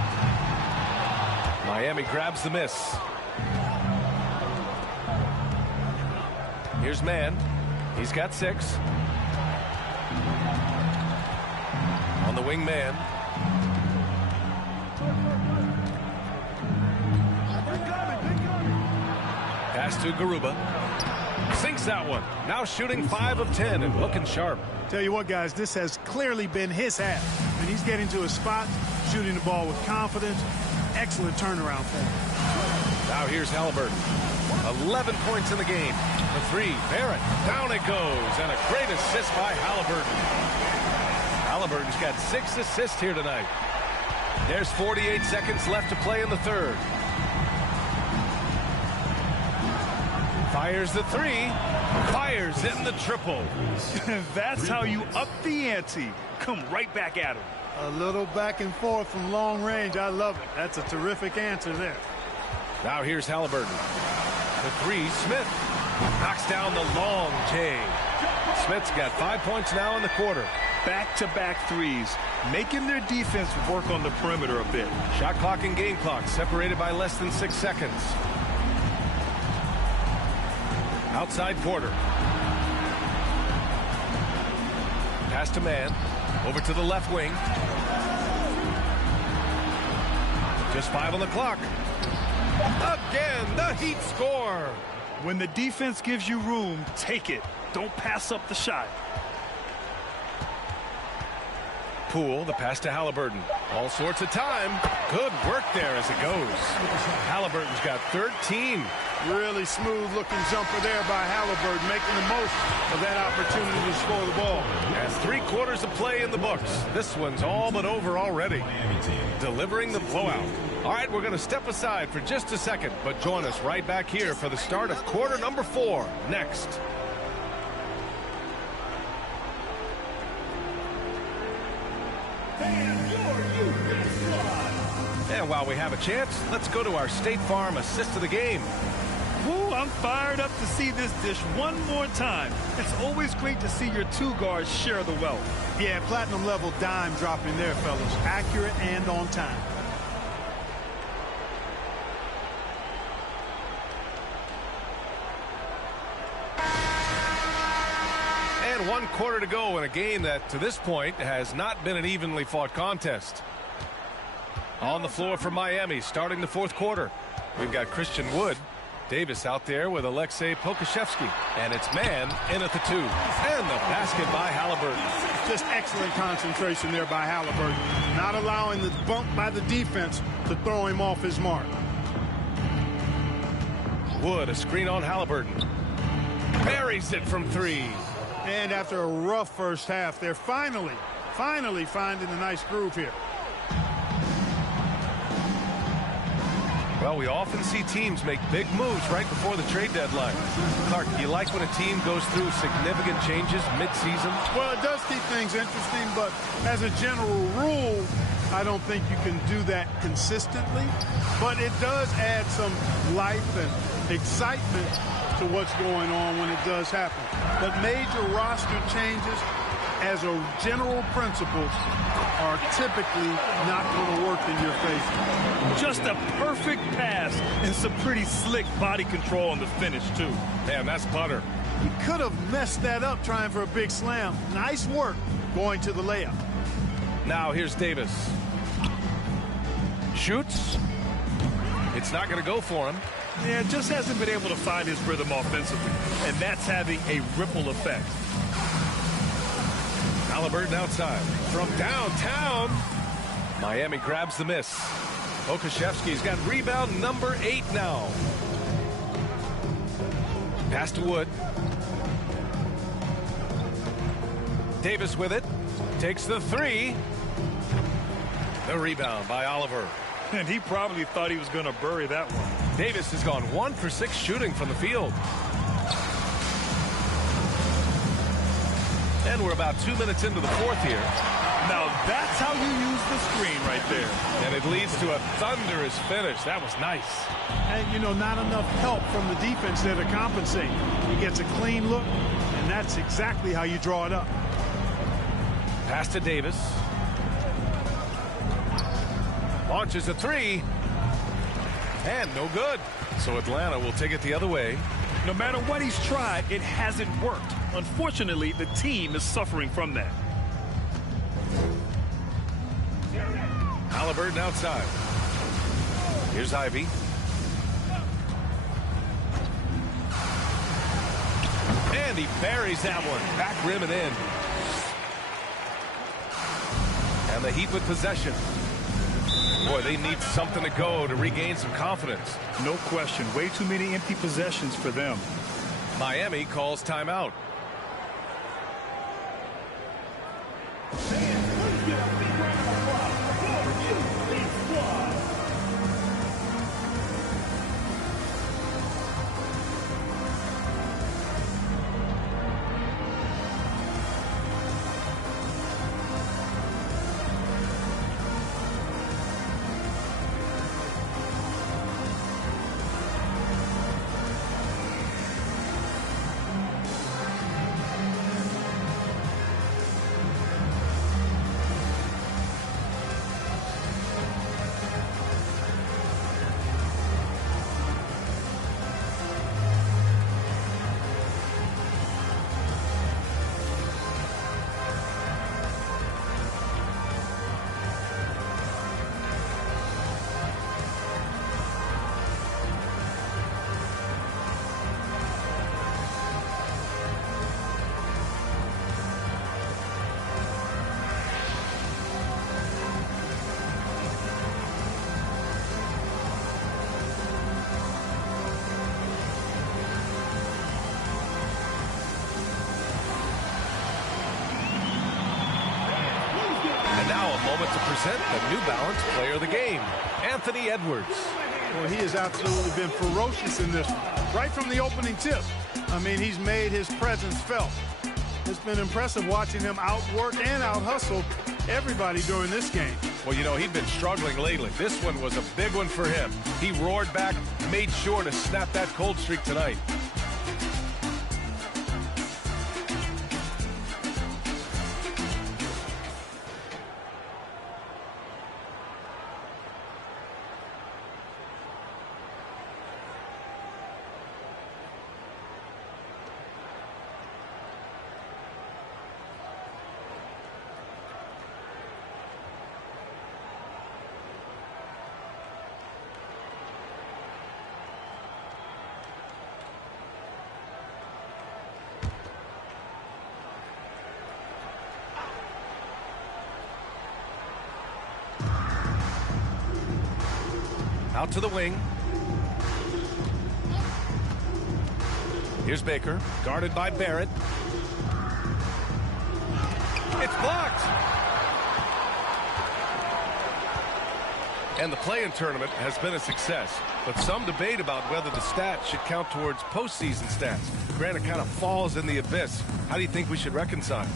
Miami grabs the miss. Here's Mann. He's got 6. On the wing, man. Pass to Garuba. Sinks that one. Now shooting 5 of 10 and looking sharp. Tell you what, guys, this has clearly been his half. And he's getting to his spot, shooting the ball with confidence. Excellent turnaround for him. Now here's Halliburton. 11 points in the game. The 3, Barrett. Down it goes. And a great assist by Halliburton. Halliburton's got 6 assists here tonight. There's 48 seconds left to play in the third. Fires the 3. Fires in the triple. That's how you up the ante. Come right back at him. A little back and forth from long range. I love it. That's a terrific answer there. Now here's Halliburton. The 3, Smith. Knocks down the long J. Smith's got 5 points now in the quarter. Back-to-back threes, making their defense work on the perimeter a bit. Shot clock and game clock separated by less than 6 seconds. Outside Porter. Pass to Mann. Over to the left wing. Just 5 on the clock. Again, the Heat score. When the defense gives you room, take it. Don't pass up the shot. Poole, the pass to Halliburton. All sorts of time. Good work there as it goes. Halliburton's got 13. Really smooth looking jumper there by Halliburton, making the most of that opportunity to score the ball. As 3 quarters of play in the books. This one's all but over already. Delivering the blowout. All right, we're going to step aside for just a second, but join us right back here for the start of quarter number 4 next. And while we have a chance, let's go to our State Farm assist of the game. Woo, I'm fired up to see this dish one more time. It's always great to see your 2 guards share the wealth. Yeah, platinum level dime dropping there, fellas. Accurate and on time. And 1 quarter to go in a game that, to this point, has not been an evenly fought contest. On the floor for Miami, starting the 4th quarter. We've got Christian Wood. Davis out there with Alexei Pokusevski. And it's man in at the 2. And the basket by Halliburton. Just excellent concentration there by Halliburton. Not allowing the bump by the defense to throw him off his mark. Wood, a screen on Halliburton. Buries it from 3. And after a rough first half, they're finally finding a nice groove here. Well, we often see teams make big moves right before the trade deadline. Clark, do you like when a team goes through significant changes mid-season? Well, it does keep things interesting, but as a general rule, I don't think you can do that consistently. But it does add some life and excitement to what's going on when it does happen. But major roster changes, as a general principle, are typically not going to work in your favor. Just a perfect pass and some pretty slick body control on the finish, too. Man, that's butter. He could have messed that up trying for a big slam. Nice work going to the layup. Now here's Davis. Shoots. It's not going to go for him. Yeah, just hasn't been able to find his rhythm offensively, and that's having a ripple effect. Halliburton outside. From downtown. Miami grabs the miss. Pokusevski's got rebound number 8 now. Pass to Wood. Davis with it. Takes the 3. The rebound by Oliver. And he probably thought he was going to bury that one. Davis has gone 1 for 6 shooting from the field. And we're about 2 minutes into the 4th here. Now that's how you use the screen right there. And it leads to a thunderous finish. That was nice. And, you know, not enough help from the defense there to compensate. He gets a clean look, and that's exactly how you draw it up. Pass to Davis. Launches a 3. And no good. So Atlanta will take it the other way. No matter what he's tried, it hasn't worked. Unfortunately, the team is suffering from that. Halliburton outside. Here's Ivy. And he buries that one. Back rim and in. And the Heat with possession. Boy, they need something to go to regain some confidence. No question. Way too many empty possessions for them. Miami calls timeout. moment to present the New Balance Player of the Game, Anthony Edwards. Well, he has absolutely been ferocious in this one, right from the opening tip. I mean, he's made his presence felt. It's been impressive watching him outwork and out-hustle everybody during this game. Well, you know, he'd been struggling lately. This one was a big one for him. He roared back, made sure to snap that cold streak tonight. Out to the wing. Here's Baker, guarded by Barrett. It's blocked. And the play-in tournament has been a success, but some debate about whether the stats should count towards postseason stats. Granted, kind of falls in the abyss. How do you think we should reconcile?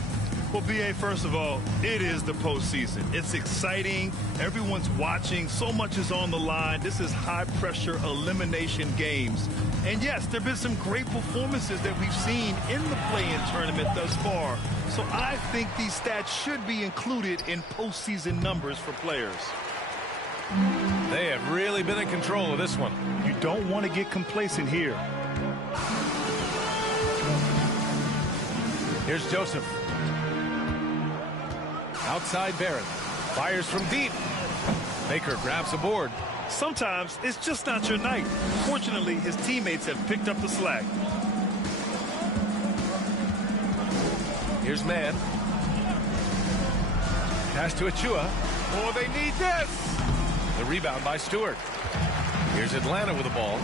Well, B.A., first of all, it is the postseason. It's exciting. Everyone's watching. So much is on the line. This is high-pressure elimination games. And, yes, there have been some great performances that we've seen in the play-in tournament thus far. So I think these stats should be included in postseason numbers for players. They have really been in control of this one. You don't want to get complacent here. Here's Joseph. Outside Barrett. Fires from deep. Baker grabs a board. Sometimes it's just not your night. Fortunately, his teammates have picked up the slack. Here's Mann. Pass to Achua. Oh, they need this. The rebound by Stewart. Here's Atlanta with the ball.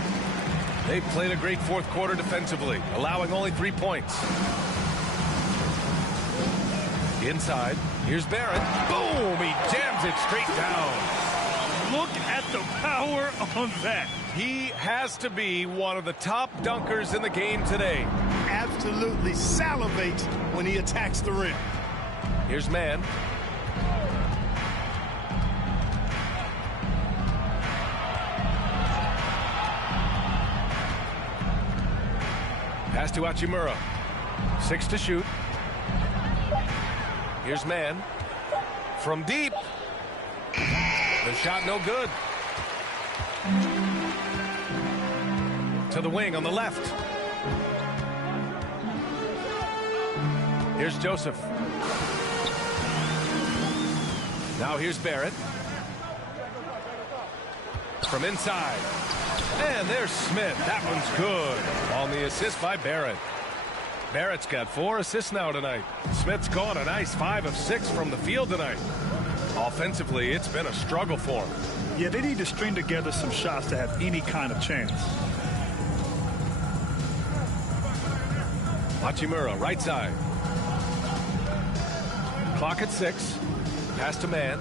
They've played a great fourth quarter defensively, allowing only 3 points. Inside, here's Barrett. Boom! He jams it straight down. Look at the power on that. He has to be one of the top dunkers in the game today. Absolutely salivates when he attacks the rim. Here's Mann. Pass to Hachimura. 6 to shoot. Here's Mann. From deep. The shot no good. To the wing on the left. Here's Joseph. Now here's Barrett. From inside. And there's Smith. That one's good. On the assist by Barrett. Barrett's got 4 assists now tonight. Smith's gone a nice 5 of 6 from the field tonight. Offensively, it's been a struggle for him. Yeah, they need to string together some shots to have any kind of chance. Hachimura, right side. Clock at 6. Pass to Mann.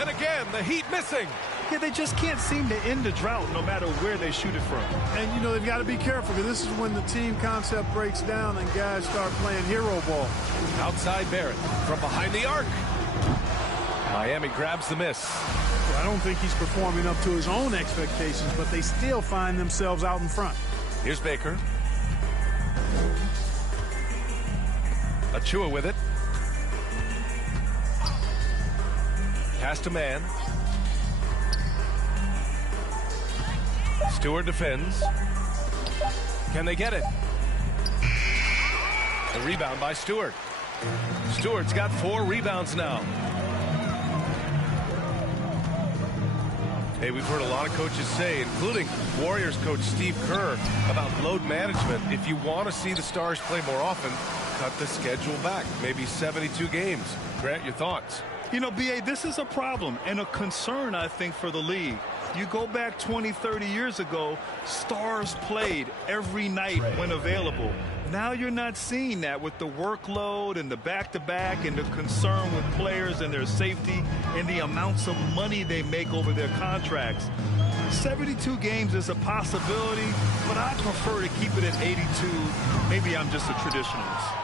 And again, the Heat missing. Yeah, they just can't seem to end the drought no matter where they shoot it from. And, you know, they've got to be careful because this is when the team concept breaks down and guys start playing hero ball. Outside Barrett from behind the arc. Miami grabs the miss. Well, I don't think he's performing up to his own expectations, but they still find themselves out in front. Here's Baker. Achua with it. Pass to Mann. Stewart defends. Can they get it? The rebound by Stewart. Stewart's got 4 rebounds now. Hey, we've heard a lot of coaches say, including Warriors coach Steve Kerr, about load management. If you want to see the Stars play more often, cut the schedule back. Maybe 72 games. Grant, your thoughts? You know, B.A., this is a problem and a concern, I think, for the league. You go back 20, 30 years ago, Stars played every night when available. Now you're not seeing that with the workload and the back-to-back and the concern with players and their safety and the amounts of money they make over their contracts. 72 games is a possibility, but I prefer to keep it at 82. Maybe I'm just a traditionalist.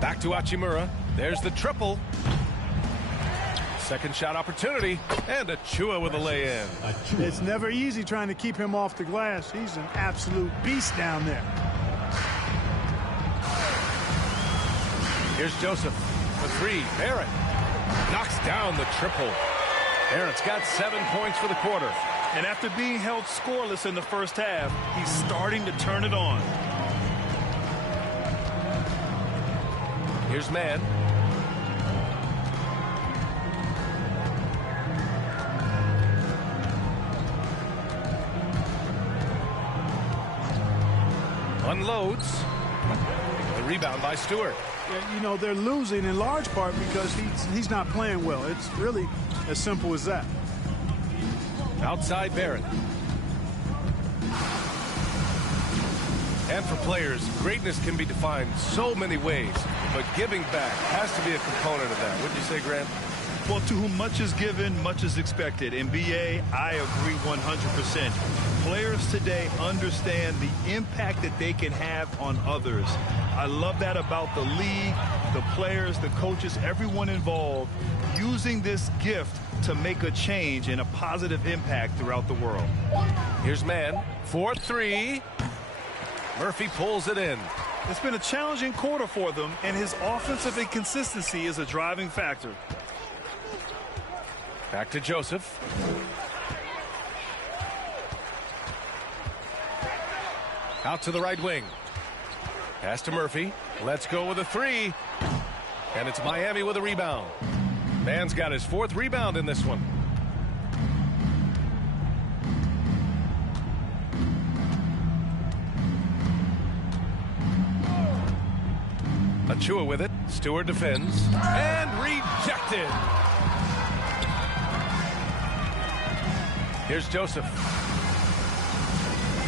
Back to Hachimura. There's the triple. Second shot opportunity, and Achua with a lay-in. It's never easy trying to keep him off the glass. He's an absolute beast down there. Here's Joseph. The three. Barrett knocks down the triple. Barrett's got 7 points for the quarter. And after being held scoreless in the first half, he's starting to turn it on. Here's Mann. Unloads. The rebound by Stewart. Yeah, you know, they're losing in large part because he's not playing well. It's really as simple as that. Outside Barrett. And for players, greatness can be defined so many ways, but giving back has to be a component of that. Wouldn't you say, Grant? Well, to whom much is given, much is expected. In BA, I agree 100%. Players today understand the impact that they can have on others. I love that about the league, the players, the coaches, everyone involved, using this gift to make a change and a positive impact throughout the world. Here's Mann. 4-3. Murphy pulls it in. It's been a challenging quarter for them, and his offensive inconsistency is a driving factor. Back to Joseph. Out to the right wing. Pass to Murphy. Let's go with a three. And it's Miami with a rebound. Mann's got his 4th rebound in this one. Achua with it. Stewart defends. And rejected. Here's Joseph.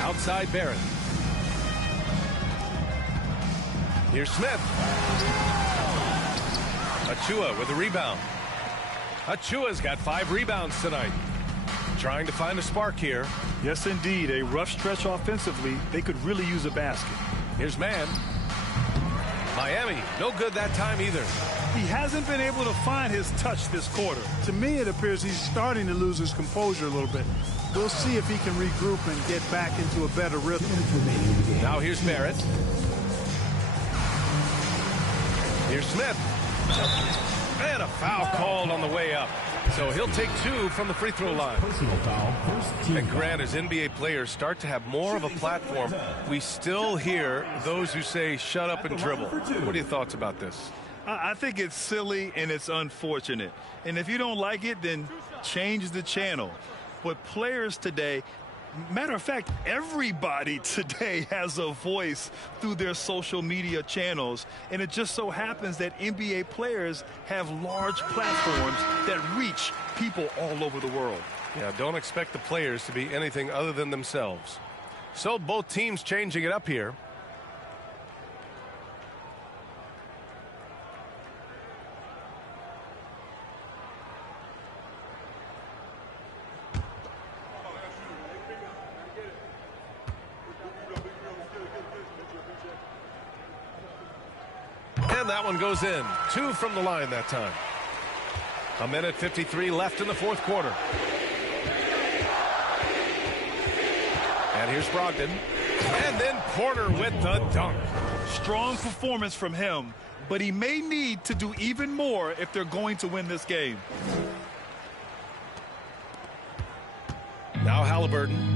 Outside Barrett. Here's Smith. Achua with a rebound. Achua's got 5 rebounds tonight. Trying to find a spark here. Yes, indeed. A rough stretch offensively. They could really use a basket. Here's Mann. Miami, no good that time either. He hasn't been able to find his touch this quarter. To me, it appears he's starting to lose his composure a little bit. We'll see if he can regroup and get back into a better rhythm. Now here's Barrett. Here's Smith. And a foul called on the way up. So he'll take 2 from the free throw line. And Grant, as NBA players start to have more of a platform, we still hear those who say shut up and dribble. What are your thoughts about this? I think it's silly and it's unfortunate. And if you don't like it, then change the channel. But players today, matter of fact, everybody today has a voice through their social media channels. And it just so happens that NBA players have large platforms that reach people all over the world. Yeah, don't expect the players to be anything other than themselves. So both teams changing it up here. And that one goes in. 2 from the line that time. 1:53 left in the 4th quarter. And here's Brogdon. And then Porter with the dunk. Strong performance from him, but he may need to do even more if they're going to win this game. Now Halliburton.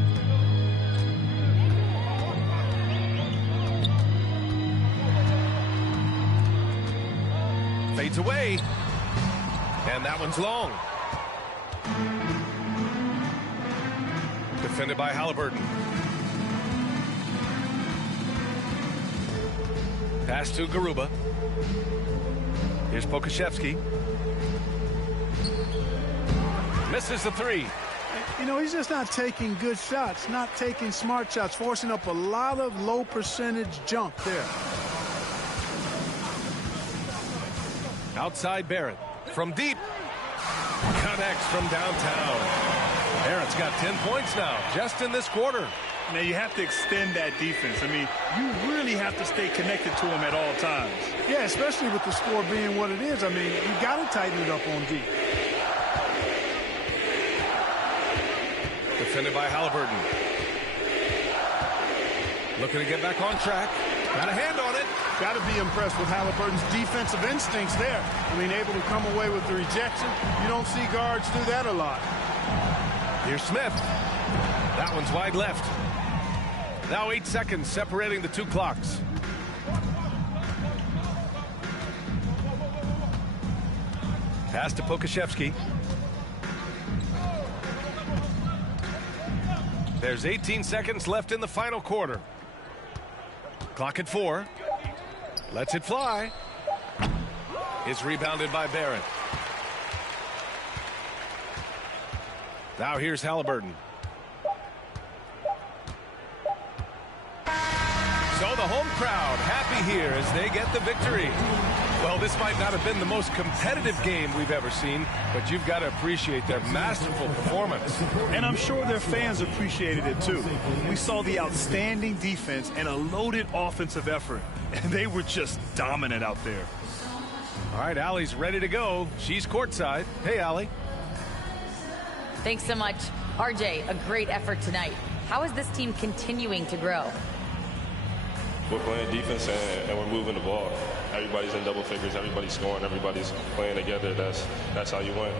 Fades away. And that one's long. Defended by Halliburton. Pass to Garuba. Here's Pokashevsky. Misses the three. You know, he's just not taking good shots, not taking smart shots, forcing up a lot of low percentage jump there. Outside Barrett. From deep. Connects from downtown. Barrett's got 10 points now, just in this quarter. Now, you have to extend that defense. I mean, you really have to stay connected to him at all times. Yeah, especially with the score being what it is. I mean, you got to tighten it up on deep. Defended by Halliburton. Looking to get back on track. Got a hand on it. Got to be impressed with Halliburton's defensive instincts there. I mean, able to come away with the rejection. You don't see guards do that a lot. Here's Smith. That one's wide left. Now 8 seconds separating the two clocks. Pass to Pokashevsky. There's 18 seconds left in the final quarter. Clock at 4. Lets it fly. It's rebounded by Barrett. Now here's Halliburton. So the home crowd happy here as they get the victory. Well, this might not have been the most competitive game we've ever seen, but you've got to appreciate their masterful performance. And I'm sure their fans appreciated it too. We saw the outstanding defense and a loaded offensive effort, and they were just dominant out there. All right, Allie's ready to go. She's courtside. Hey, Allie. Thanks so much. RJ, a great effort tonight. How is this team continuing to grow? We're playing defense and we're moving the ball. Everybody's in double figures. Everybody's scoring. Everybody's playing together. That's how you win.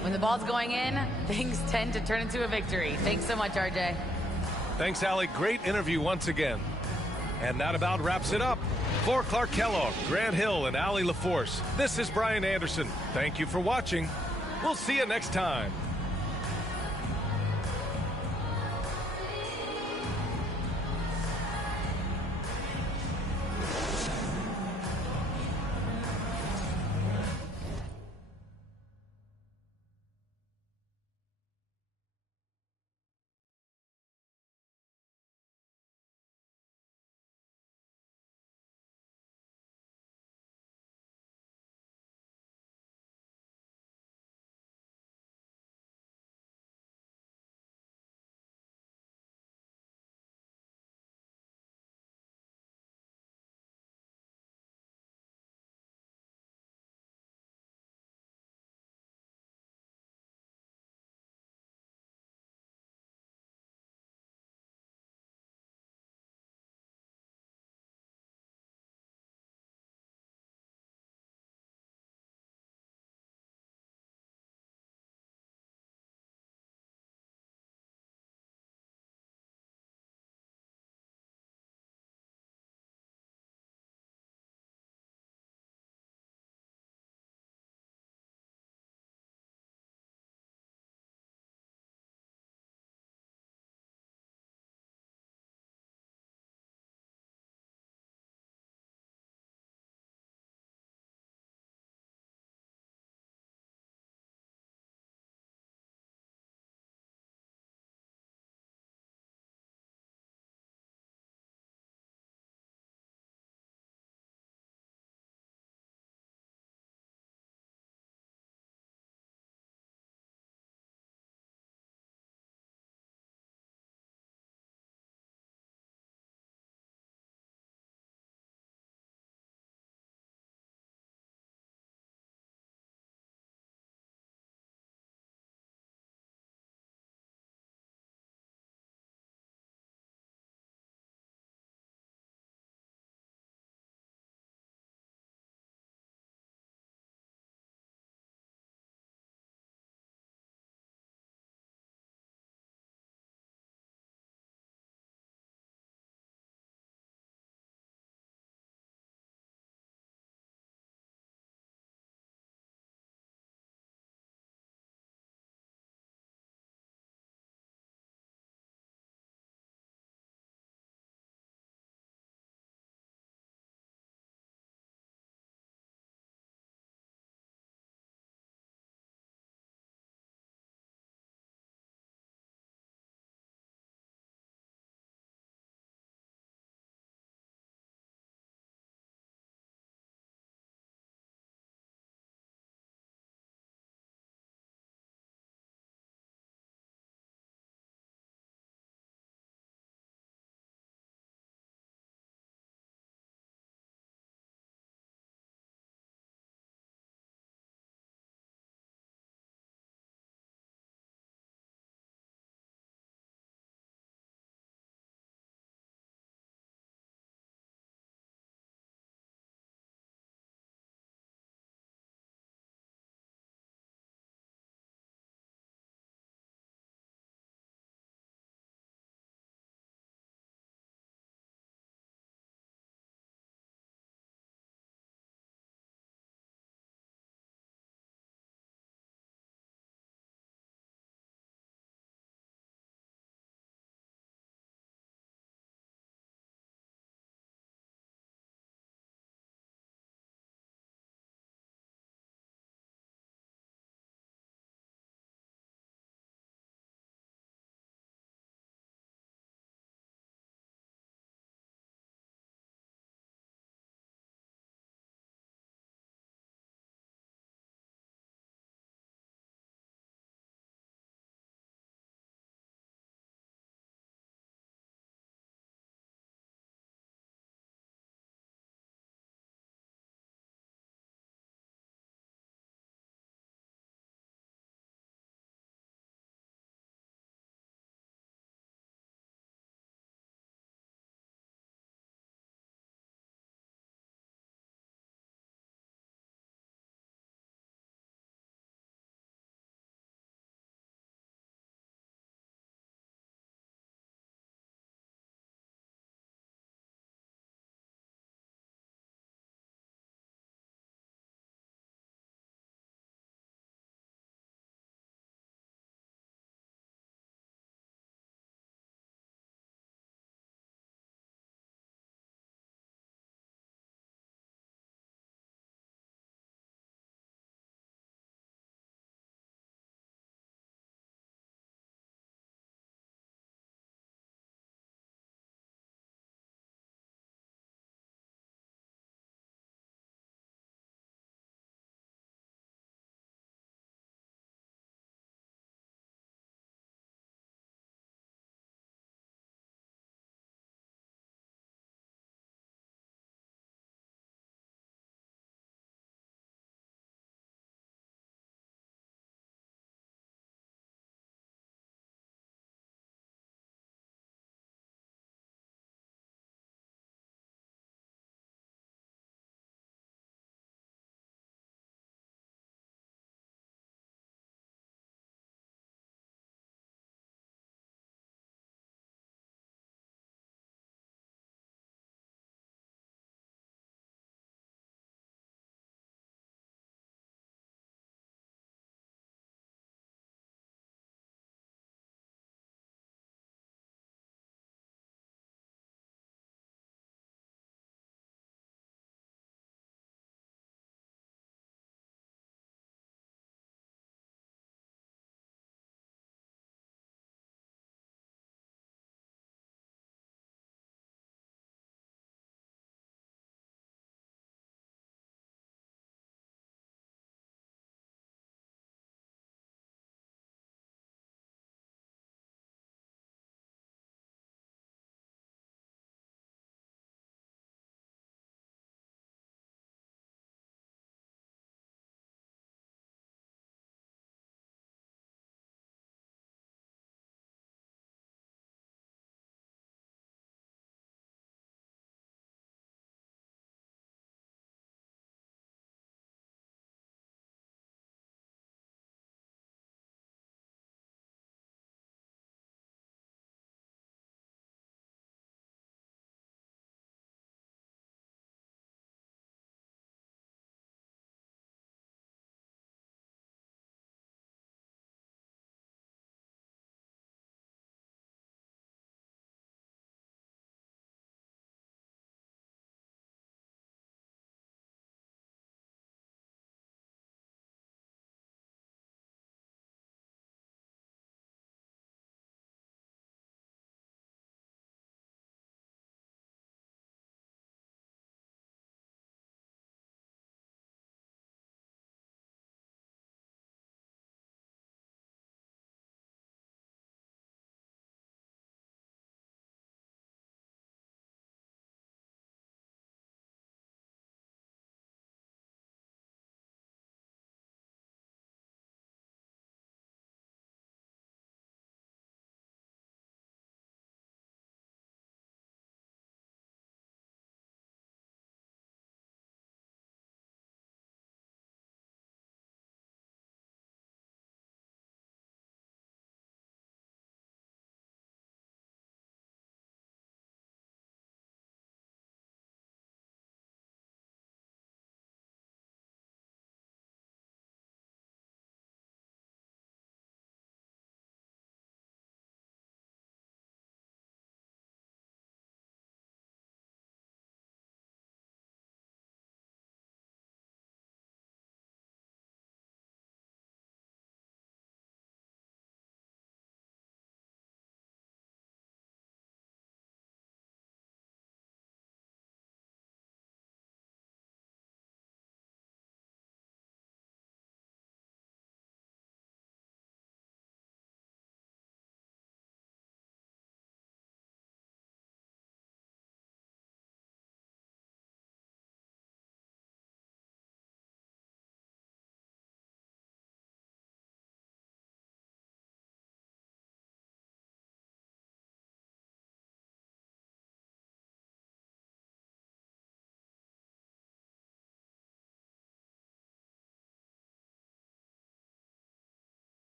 When the ball's going in, things tend to turn into a victory. Thanks so much, RJ. Thanks, Allie. Great interview once again. And that about wraps it up. For Clark Kellogg, Grant Hill, and Allie LaForce, this is Brian Anderson. Thank you for watching. We'll see you next time.